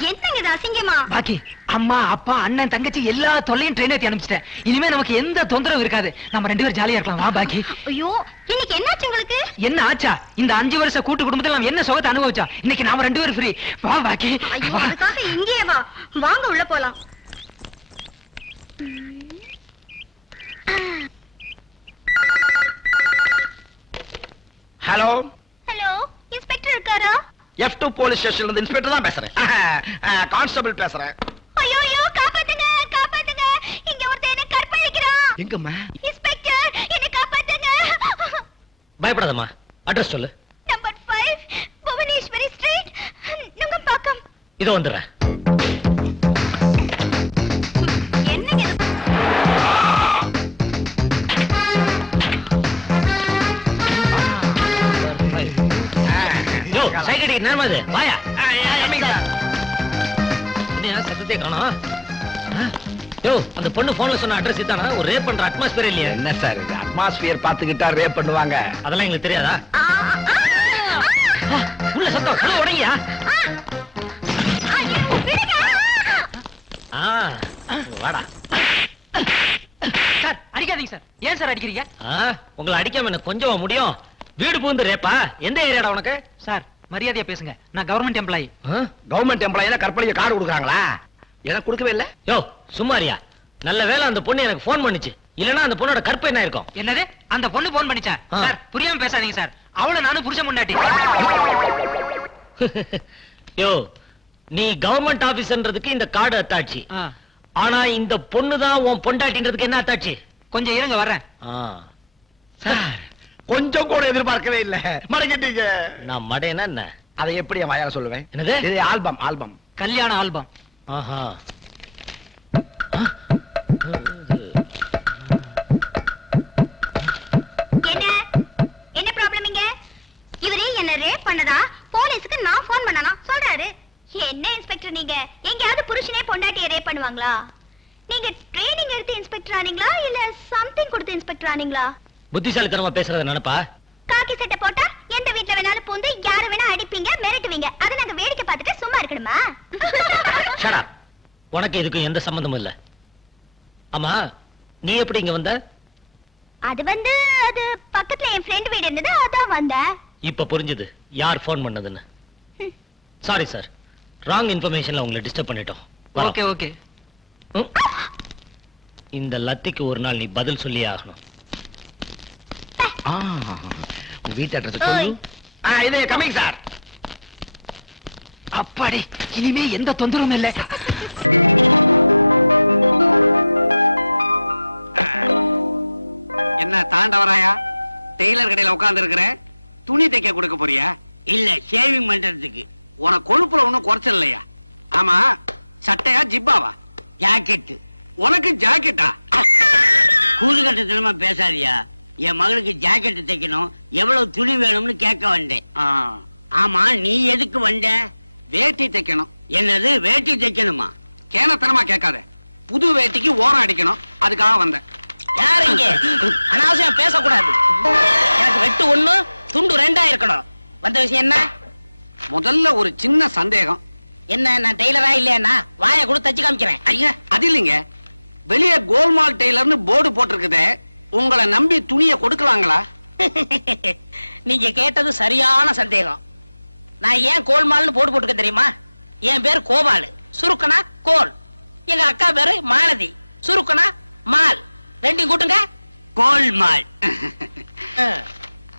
என்னங்க இது அசிங்கமா? பாக்கி அம்மா அப்பா அண்ணன் தங்கச்சி எல்லா தொல்லையும் ட்ரெயின் ஏத்தி அனுப்பிச்சிட்டேன். இனிமே நமக்கு எந்த தொந்தரவும் இருக்காது. நம்ம 2 பேரும் ஜாலியா இருக்கலாம். வா பாக்கி. ஐயோ இன்னைக்கு என்னாச்சு உங்களுக்கு? என்ன ஆச்சா? இந்த 5 வருஷ கூட்டு குடும்பத்துல நம்ம என்ன சுகத்தை அனுபவிச்சா? இன்னைக்கு நாம 2 பேரும் ஃப்ரீ. வா பாக்கி. ஐயோ அதுக்காக இங்கேயே வா. வாங்க உள்ள போலாம். ஹலோ ஹலோ, இன்ஸ்பெக்டர் இருக்காரா? F2 போலீஸ் ஸ்டேஷன்ல இருந்து இன்ஸ்பெக்டர் தான் பேசுறேன். கான்ஸ்டபிள் பேசுறேன். ஐயோ ஐயோ காப்பாத்துங்க காப்பாத்துங்க. இங்க ஒருத்தன் என்ன கற்பழிக்கிறான். எங்கம்மா? இன்ஸ்பெக்டர் என்ன காப்பாத்துங்க. பயப்படாதம்மா. அட்ரஸ் சொல்லு. Number 5 Bhuvaneswari street, Nungambakkam. இதோ வந்துடுறேன். என்னங்க இது? யோ சைக்கிள் டிக்கெட் நேரமா இது. வாயா. என்ன சத்தத்தை காணோம்? யோ அந்த பொண்ணு போன்ல சொன்ன அட்ரஸ் இதானா? ஒரு ரேப் பண்ற அட்மாஸ்பியர் இல்லையா? என்ன சார் இது? அட்மாஸ்பியர் பாத்துக்கிட்டா ரேப் பண்ணுவாங்க. அதெல்லாம் எங்களுக்கு தெரியாதா? உள்ள சத்தம் உள்ள உடையா? வாடா. சார் அடிக்காதீங்க சார். ஏன் சார் அடிக்கிறீங்க? உங்களை அடிக்காம என்ன கொஞ்சமா முடியும்? வீடு பூந்து ரேப்பா? எந்த ஏரியாடா உனக்கு? சார் மரியாதையா பேசுங்க. நான் கவர்மெண்ட் எம்ப்ளாயி. கவர்மெண்ட் எம்ப்ளாயினா கற்பழிக்க கார்டு கொடுக்குறாங்களா? எனக்கு கொடுக்கவே இல்ல. யோ சும்மாரியா. நல்ல வேளை அந்த பொண்ணு எனக்கு போன் பண்ணுச்சு. இல்லனா அந்த பொண்ணோட கற்பு என்ன இருக்கும்? என்னது? அந்த பொண்ணு போன் பண்ணிச்சா? சார் புரியாம பேசாதீங்க சார். அவள நானும் புருஷன் முன்னாடி. யோ நீ கவர்மெண்ட் ஆபீஸ்ன்றதுக்கு இந்த கார்டு அத்தாட்சி. ஆனா இந்த பொண்ணு தான் உன் பொண்டாட்டின்றதுக்கு என்ன அத்தாட்சி? கொஞ்சம் இருங்க வர்றேன். சார் கொஞ்சம் கூட எதிர்பார்க்கவே இல்ல. மடங்கிட்டீங்க. நான் மடையனா என்ன? அதை எப்படி என் வாயால சொல்லுவேன்? என்னது? இது ஆல்பம் ஆல்பம். கல்யாண ஆல்பம். ஆஹா. என்ன என்ன ப்ராப்ளம் இங்க? இவரே என்ன ரேப் பண்ணதா போலீஸ்க்கு நான் போன் பண்ணனா சொல்றாரு. என்ன இன்ஸ்பெக்டர் நீங்க? எங்கயாவது புருஷனே பொண்டாட்டியை ரேப் பண்ணுவாங்களா? நீங்க ட்ரெய்னிங் எடுத்து இன்ஸ்பெக்டர் ஆனீங்களா இல்ல சம்திங் கொடுத்து இன்ஸ்பெக்டர் ஆனீங்களா? புத்திசாலித்தனமா பேசுறத நினைப்பா? காக்கி சட்டை போட்டா எந்த வீட்ல வேணாலும் பூந்து யார வேணா அடிப்பீங்க மிரட்டுவீங்க. அத நாங்க வேடிக்கை பார்த்துட்டு சும்மா இருக்கணுமா? Shut up. உனக்கு இதுக்கு எந்த சம்பந்தமும் இல்ல. ஆமா நீ எப்படி இங்க வந்த? அது பக்கத்துல என் ஃப்ரெண்ட் வீடு இருந்தது, அதான் வந்தேன். இப்ப புரிஞ்சது யார் போன் பண்ணதுன்னு. சாரி சார், ராங் இன்ஃபர்மேஷன்ல உங்களை டிஸ்டர்ப் பண்ணிட்டோம். Okay okay. இந்த லத்திக்கு ஒரு நாள் நீ பதில் சொல்லியே ஆகணும். வீட்டு அட்ரஸ் சொல்லு. இது கமிங் சார். அப்பாடி இனிமே எந்த தொந்தரவும் இல்ல. என்ன தாண்டவராயா? டெய்லர் கடையில உட்கார்ந்து இருக்கிற, துணி தைக்க கொடுக்க போறியா? இல்ல ஷேவிங் பண்றதுக்கு. உனக்கு கொழுப்புல ஒண்ணும் குறைச்சல் இல்லையா? ஆமா சட்டையா ஜிப்பாவா? ஜாக்கெட். உனக்கு ஜாக்கெட்டா? கூதுகட்டத்தனமா பேசாதியா. என் மகளுக்கு ஜாக்கெட் தைக்கணும், எவ்வளவு துணி வேணும்னு கேட்க வந்தேன். ஆமா நீ எதுக்கு வந்த? வேட்டி தைக்கணும். என்னது வேட்டி தைக்கணுமா? கேனத்தனமா கேட்காத. புது வேட்டிக்கு ஓரம் அடிக்கணும், அதுக்காக வந்தேன். யாரு இங்க? அனாவசியம் பேசக்கூடாது. வெட்டு 1 துண்டு 2 இருக்கணும். வந்த விஷயம் என்ன? முதல்ல ஒரு சின்ன சந்தேகம். என்ன, நான் டெய்லரா இல்லையா? வாயை கூட தச்சு காமிக்கிறேன். ஐயா, அது இல்லைங்க. வெளியே கோல்மால் டெய்லர்னு போர்டு போட்டிருக்குதே, உங்களை நம்பி துணியை கொடுக்கலாங்களா? நீங்க கேட்டது சரியான சந்தேகம். நான் ஏன் கோல்மால்னு போர்டு போட்டுக்க தெரியுமா? என் பேர் கோபாலு, சுருக்கனா கோல். எங்க அக்கா பேரு மாலதி, சுருக்கனா மால். ரெண்டையும் கூட்டுங்க, கோல்மால்.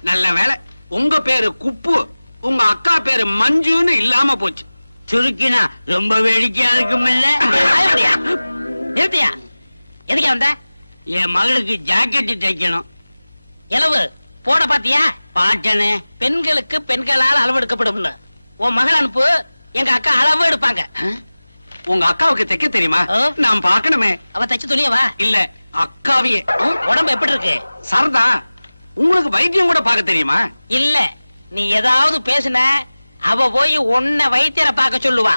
நல்ல வேலை உங்க பேரு குப்பு, உங்க அக்கா பேரு மஞ்சுன்னு இல்லாம போச்சு. சுருக்கினா ரொம்ப வேடிக்கையா இருக்கும் இல்ல? நிறுத்தியா? எதுக்கு வந்த? என் மகளுக்கு ஜாக்கெட் தைக்கணும். எளவு போன பாத்தியா? பாட்டனே. பெண்களுக்கு பெண்களால் அளவு எடுக்கப்படும். உன் மகள் அனுப்பு, எங்க அக்கா அளவு எடுப்பாங்க. உங்க அக்காவுக்கு தைக்க தெரியுமா? நான் பார்க்கணுமே. அவ தச்சு துணியவா? இல்ல, அக்காவியே. உடம்பு எப்படி இருக்கு? சரதா, உங்களுக்கு வைத்தியம் கூட பார்க்க தெரியுமா? இல்ல, நீ ஏதாவது பேசுன அவ போய் உன்னை வைத்தியரை பார்க்க சொல்லுவா.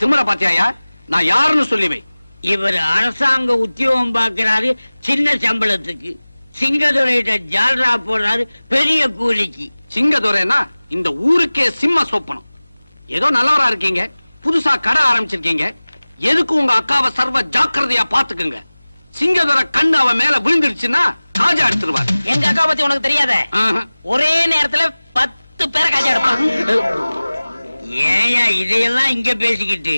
திமிர பாத்தியாயா? நான் யாருன்னு சொல்லுவேன். இவர் அரசாங்க உத்தியோகம் பார்க்கிறாரு சின்ன சம்பளத்துக்கு. சிங்கதுரையிட்ட ஜால்ரா போடுறாரு பெரிய கூலிக்கு. சிங்கதுரைனா இந்த ஊருக்கே சிம்ம சொப்பனம். ஏதோ நல்லவரா இருக்கீங்க, புதுசா கடை ஆரம்பிச்சிருக்கீங்க. எதுக்கு உங்க அக்காவை சர்வ ஜாக்கிரதையா பாத்துக்குங்க. சிங்கதுரை கண்ணு அவ மேல விழுந்துருச்சுன்னா காஜா எடுத்துருவாரு. எங்க அக்கா பத்தி உனக்கு தெரியாத? ஒரே நேரத்துல 10 பேரை காஜா எடுப்பான். ஏயா இதையெல்லாம் இங்க பேசிக்கிட்டு?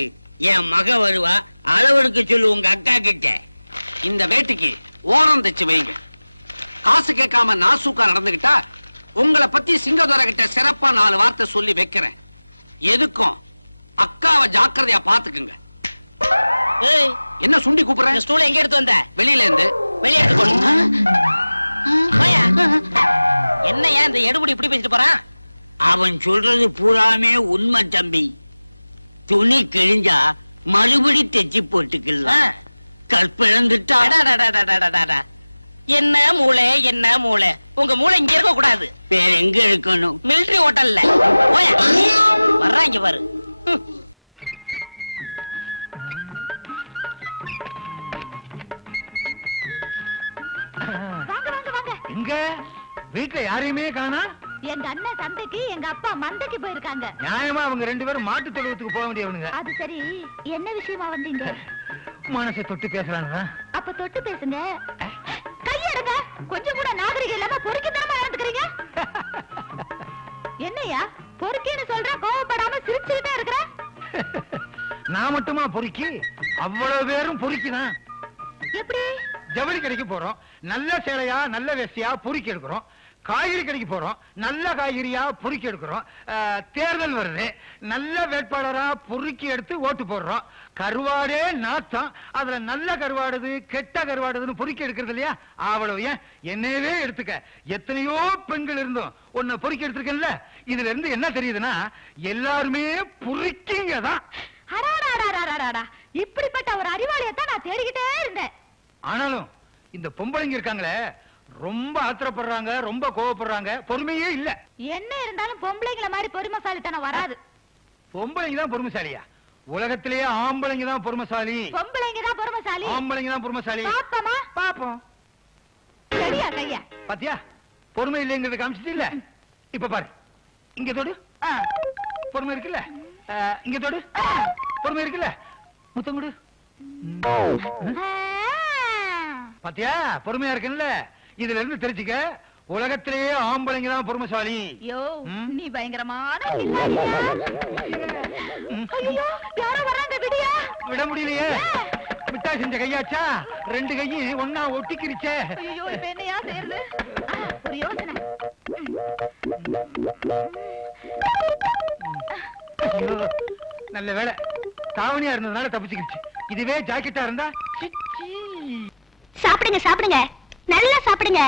என் மக வருவா, அளவெடுக்க சொல்லு உங்க அக்கா கிட்ட. இந்த வேட்டிக்கு ஓரம் தைச்சு வைங்க. காசு கேட்காம நாசூக்கா நடந்துகிட்டா உங்களை பத்தி சிங்கதுரை கிட்ட சிறப்பா 4 வார்த்தை சொல்லி வைக்கிறேன். எதுக்கும் அக்காவை ஜாக்கிரதையா பாத்துக்குங்க. என்ன சுண்டி கூப்பிடுறேன்? ஸ்டூல் எங்க எடுத்து வந்த? வெளியில இருந்து. வெளியே எடுத்து போடு. என்னையா இந்த எடுபடி இப்படி பேசிட்டு போறான்? அவன் சொல்றது பூராமே உண்மை தம்பி. துணி கிழிஞ்சா மறுபடி தைச்சு போட்டுக்கலாம். கற்பிழந்துட்டா. என்ன மூளை, என்ன மூளை? உங்க மூளை இங்க இருக்க கூடாது. வேற எங்க இருக்கணும்? மிலிட்டரி ஹோட்டல்ல. வர்றாங்க பாரு. எங்க வீட்டுல யாரையுமே காணா? எங்க அண்ணன் சந்தைக்கு, எங்க அப்பா மந்தைக்கு போயிருக்காங்க. நியாயமா அவங்க 2 பேரும் மாட்டு தொழுவத்துக்கு போக வேண்டியவனுங்க. அது சரி, என்ன விஷயமா வந்தீங்க? மனசை தொட்டு பேசலான்னு. அப்ப தொட்டு பேசுங்க. கையெடுங்க. கொஞ்சம் கூட நாகரிகம் இல்லாம பொறுக்கித்தனமா நடந்துக்கிறீங்க. என்னையா பொறுக்கின்னு சொல்ற, கோவப்படாம சிரிச்சுக்கிட்டே இருக்கிற? நான் மட்டுமா பொறுக்கி? அவ்வளவு பேரும் பொறுக்கிதான். எப்படி? ஜவுளி கடைக்கு போறோம், நல்ல சேலையா நல்ல வேஷ்டியா பொறுக்கி எடுக்கிறோம். காய்கறி கடைக்கு போறோம், நல்ல காய்கறியா பொறுக்கி எடுக்கிறோம். தேர்தல் வருது, நல்ல வேட்பாளரா பொறுக்கி எடுத்து ஓட்டு போடுறோம். கருவாடே நாத்தம், அதுல நல்ல கருவாடுது கெட்ட கருவாடுதுன்னு பொறுக்கி எடுக்கிறது இல்லையா? அவ்வளவு ஏன் என்னையவே எடுத்துக்க. எத்தனையோ பெண்கள் இருந்தோம், உன்னை பொறுக்கி எடுத்திருக்கேன்ல. இதுல இருந்து என்ன தெரியுதுன்னா, எல்லாருமே பொறுக்கிங்க தான். இப்படிப்பட்ட ஒரு அறிவாளியத்தான் நான் தேடிக்கிட்டே இருந்தேன். ஆனாலும் இந்த பொம்பளைங்க இருக்காங்களே, ரொம்ப ஆத்திரப்படுறாங்க, ரொம்ப கோவப்படுறாங்க, பொறுமையே இல்ல. என்ன இருந்தாலும் பொம்பளைங்கள மாதிரி பொறுமைசாலித்தனம் வராது. பொம்பளைங்க தான் பொறுமைசாலியா? உலகத்திலேயே ஆம்பளைங்க தான் பொறுமைசாலி. பொம்பளைங்க தான் பொறுமைசாலி. ஆம்பளைங்க தான் பொறுமைசாலி. பாப்பமா பாப்போம். சரியா கையா? பாத்தியா, பொறுமை இல்லைங்கிறது காமிச்சிட்டு இல்ல. இப்ப பாரு, இங்க தொடு. பொறுமை இருக்குல்ல? இங்க தொடு. பொறுமை இருக்குல்ல? முத்தம் கொடு. பாத்தியா, பொறுமையா இருக்குல்ல? இதுல இருந்து தெரிஞ்சுக்க, உலகத்திலேயே ஆம்பளைங்க தான் பொறுமைசாலி. யோ, நீ பயங்கரமான ஐயோ, யாரோ வராங்க, விடியா? விட முடியலையே. விட்டா செஞ்ச கையாச்சா? 2 கையும் ஒன்னா ஒட்டிக்கிருச்சே. ஐயோ, இப்ப என்னையா செய்யறது? ஒரு யோசனை. நல்ல வேலை, தாவணியா இருந்ததுனால தப்பிச்சுக்கிச்சு. இதுவே ஜாக்கெட்டா இருந்தா. சாப்பிடுங்க சாப்பிடுங்க, நல்லா சாப்பிடுங்க.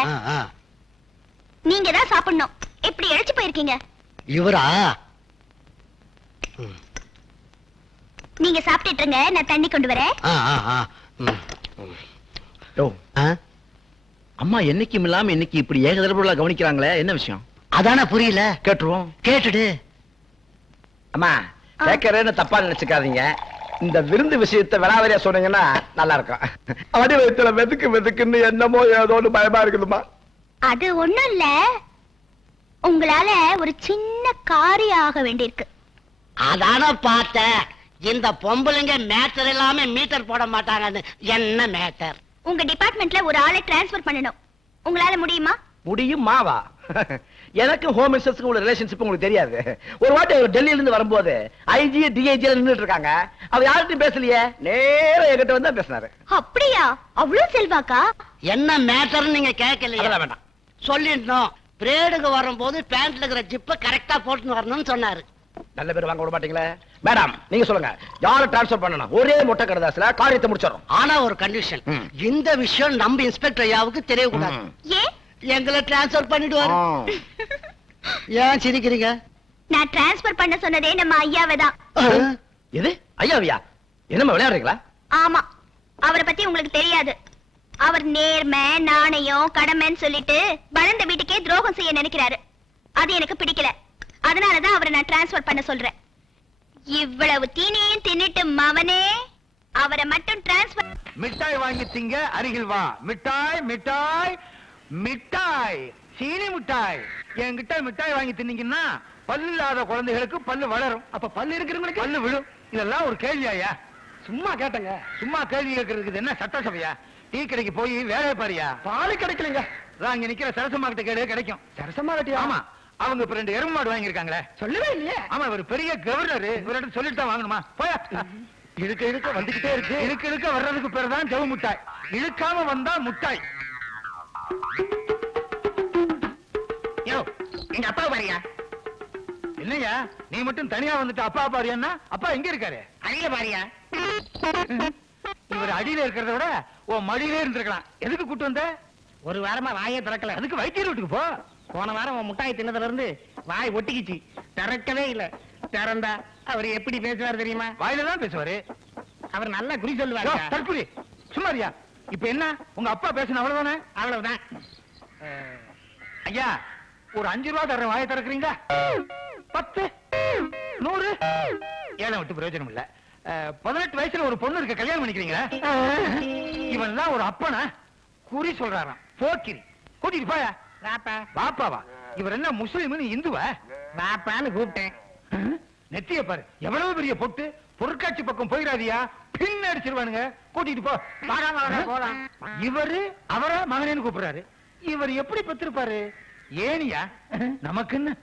நீங்க தான் சாப்பிடணும். இப்படி இழைச்சு போயிருக்கீங்க. இவரா? நீங்க சாப்பிட்டுட்டு இருங்க, நான் தண்ணி கொண்டு வரேன். அம்மா என்னைக்கும் இல்லாம இன்னைக்கு இப்படி ஏகதரப்புல கவனிக்கிறாங்களே, என்ன விஷயம்? அதான புரியல. கேட்டுருவோம். கேட்டுடு. அம்மா, கேட்கறேன்னு தப்பா நினைச்சுக்காதீங்க. இந்த விருந்து விஷயத்தை வினாவரியா சொன்னீங்கன்னா நல்லா இருக்கும். அடி வயிற்றுல வெதுக்குன்னு என்னமோ ஏதோன்னு பயமா இருக்குதுமா. அது ஒண்ணும் இல்ல, உங்களால ஒரு சின்ன காரியம் ஆக வேண்டியிருக்கு. அதான பார்த்தேன். இந்த பொம்பளைங்க மேட்டர் இல்லாம மீட்டர் போட மாட்டாங்கன்னு. என்ன மேட்டர்? உங்க டிபார்ட்மெண்ட்ல ஒரு ஆளை டிரான்ஸ்ஃபர் பண்ணணும். உங்களால முடியுமா? முடியும் மாவா. எனக்கு ஹோம் மினிஸ்டர்ஸ்க்கு உள்ள ரிலேஷன்ஷிப் உங்களுக்கு தெரியாது. ஒரு வாட்டி டெல்லியில இருந்து வரும்போது ஐஜி டிஐஜி நின்னுட்டு இருக்காங்க. அவர் யார்கிட்டயும் பேசலையே, நேரா என்கிட்ட வந்து பேசினாரு. அப்படியா? அவ்வளவு செல்வாக்கா? என்ன மேட்டர் நீங்க கேட்கலையா? வேண்டாம் சொல்லிட்டோம். பிரேடுக்கு வரும்போது பேண்ட்ல இருக்கிற ஜிப்ப கரெக்டா போட்டு வரணும்னு சொன்னாரு. நல்ல பேர் வாங்க விட மாட்டீங்களே. மேடம் நீங்க சொல்லுங்க, யாரை டிரான்ஸ்ஃபர் பண்ணணும்? ஒரே மொட்டை கடைதாசில காரியத்தை முடிச்சிடறோம். ஆனா ஒரு கண்டிஷன், இந்த விஷயம் நம்ம இன்ஸ்பெக்டர் ஐயாவுக்கு தெரியக்கூடாது. ஏன்? எங்களை டிரான்ஸ்ஃபர் பண்ணிடுவாரு. ஏன் சிரிக்கிறீங்க? நான் டிரான்ஸ்ஃபர் பண்ண சொன்னதே நம்ம ஐயாவை தான். எது ஐயாவியா? என்னமா விளையாடுறீங்களா? ஆமா, அவரை பத்தி உங்களுக்கு தெரியாது. அவர் நேர்மை, நாணயம், கடமைன்னு சொல்லிட்டு வளர்ந்த வீட்டுக்கே துரோகம் செய்ய நினைக்கிறாரு. அது எனக்கு பிடிக்கல. அதனாலதான் அவரை நான் டிரான்ஸ்ஃபர் பண்ண சொல்றேன். இவ்வளவு தீனியும் தின்னுட்டு மவனே அவரை மட்டும் டிரான்ஸ்ஃபர். மிட்டாய் வாங்கி திங்க அருகில் வா. மிட்டாய் மிட்டாய் மிட்டாய், சீனி மிட்டாய். என்கிட்ட மிட்டாய் வாங்கி தின்னீங்கன்னா பல்லு இல்லாத குழந்தைகளுக்கு பல்லு வளரும். அப்ப பல்லு இருக்கிறவங்களுக்கு பல்லு விழும். இதெல்லாம் ஒரு கேள்வியா? சும்மா கேட்டங்க. சும்மா கேள்வி கேட்கறதுக்கு என்ன சட்டசபையா? டீ கடைக்கு போய் வேலையை பாரியா? பாலு கிடைக்கலங்க. இங்க நிக்கிற சரசம்மா கிட்ட கேடு கிடைக்கும். சரசம்மா கிட்ட? ஆமா, அவங்க இப்ப 2 எருமை மாடு வாங்கியிருக்காங்களே. சொல்லவே இல்லையே. ஆமா, இவர் பெரிய கவர்னர். இவர்கிட்ட சொல்லிட்டு தான் வாங்கணுமா? போயா. இழுக்க இழுக்க வந்துகிட்டே இருக்கு. இழுக்க இழுக்க வர்றதுக்கு பேர் தான் ஜவு முட்டாய். இழுக்காம வந்தா முட்டாய். எங்க அப்பா பாரியா? என்னையா நீ மட்டும் தனியா வந்துட்டு அப்பா பாரியான்னா? அப்பா எங்க இருக்காரு? அடியில பாரியா? இவர் அடியில இருக்கிறத விட ஓ மடியிலே இருந்திருக்கலாம். எதுக்கு கூட்டு வந்த? ஒரு வாரமா வாயே திறக்கல. அதுக்கு வைத்தியர் வீட்டுக்கு போ. போன வாரம் உன் முட்டாய் தின்னதுல இருந்து வாய் ஒட்டிக்கிச்சு. திறக்கவே இல்ல. திறந்தா அவர் எப்படி பேசுவார் தெரியுமா? வாயில தான் பேசுவாரு. அவர் நல்லா குறி சொல்லுவாரு. தற்குறி சும்மாரியா? இப்ப என்ன உங்க அப்பா பேசணும் அவ்வளவுதானே? அவ்வளவுதான். ஐயா ஒரு 5 ரூபா தர்ற வாயை திறக்கிறீங்களா? 10 100 ஏழை விட்டு பிரயோஜனம் இல்ல. 18 வயசுல ஒரு பொண்ணு இருக்க கல்யாணம் பண்ணிக்கிறீங்களா? இவன் தான் ஒரு அப்பனா? குறி சொல்றாராம். போக்கிரி. கூட்டிட்டு போயா. பாப்பாவா? இவர் என்ன முஸ்லிம் இந்துவா? பாப்பான்னு கூப்பிட்டேன். நெத்திய பாரு எவ்வளவு பெரிய பொட்டு. பொருட்காட்சி பக்கம் போயிடாதியா, பின் அடிச்சிருவானுங்க. கூட்டிட்டு போ. போலாம். இவரு அவர மகனேன்னு கூப்பிடுறாரு. இவர் எப்படி பெற்றிருப்பாரு? ஏனியா நமக்குன்னு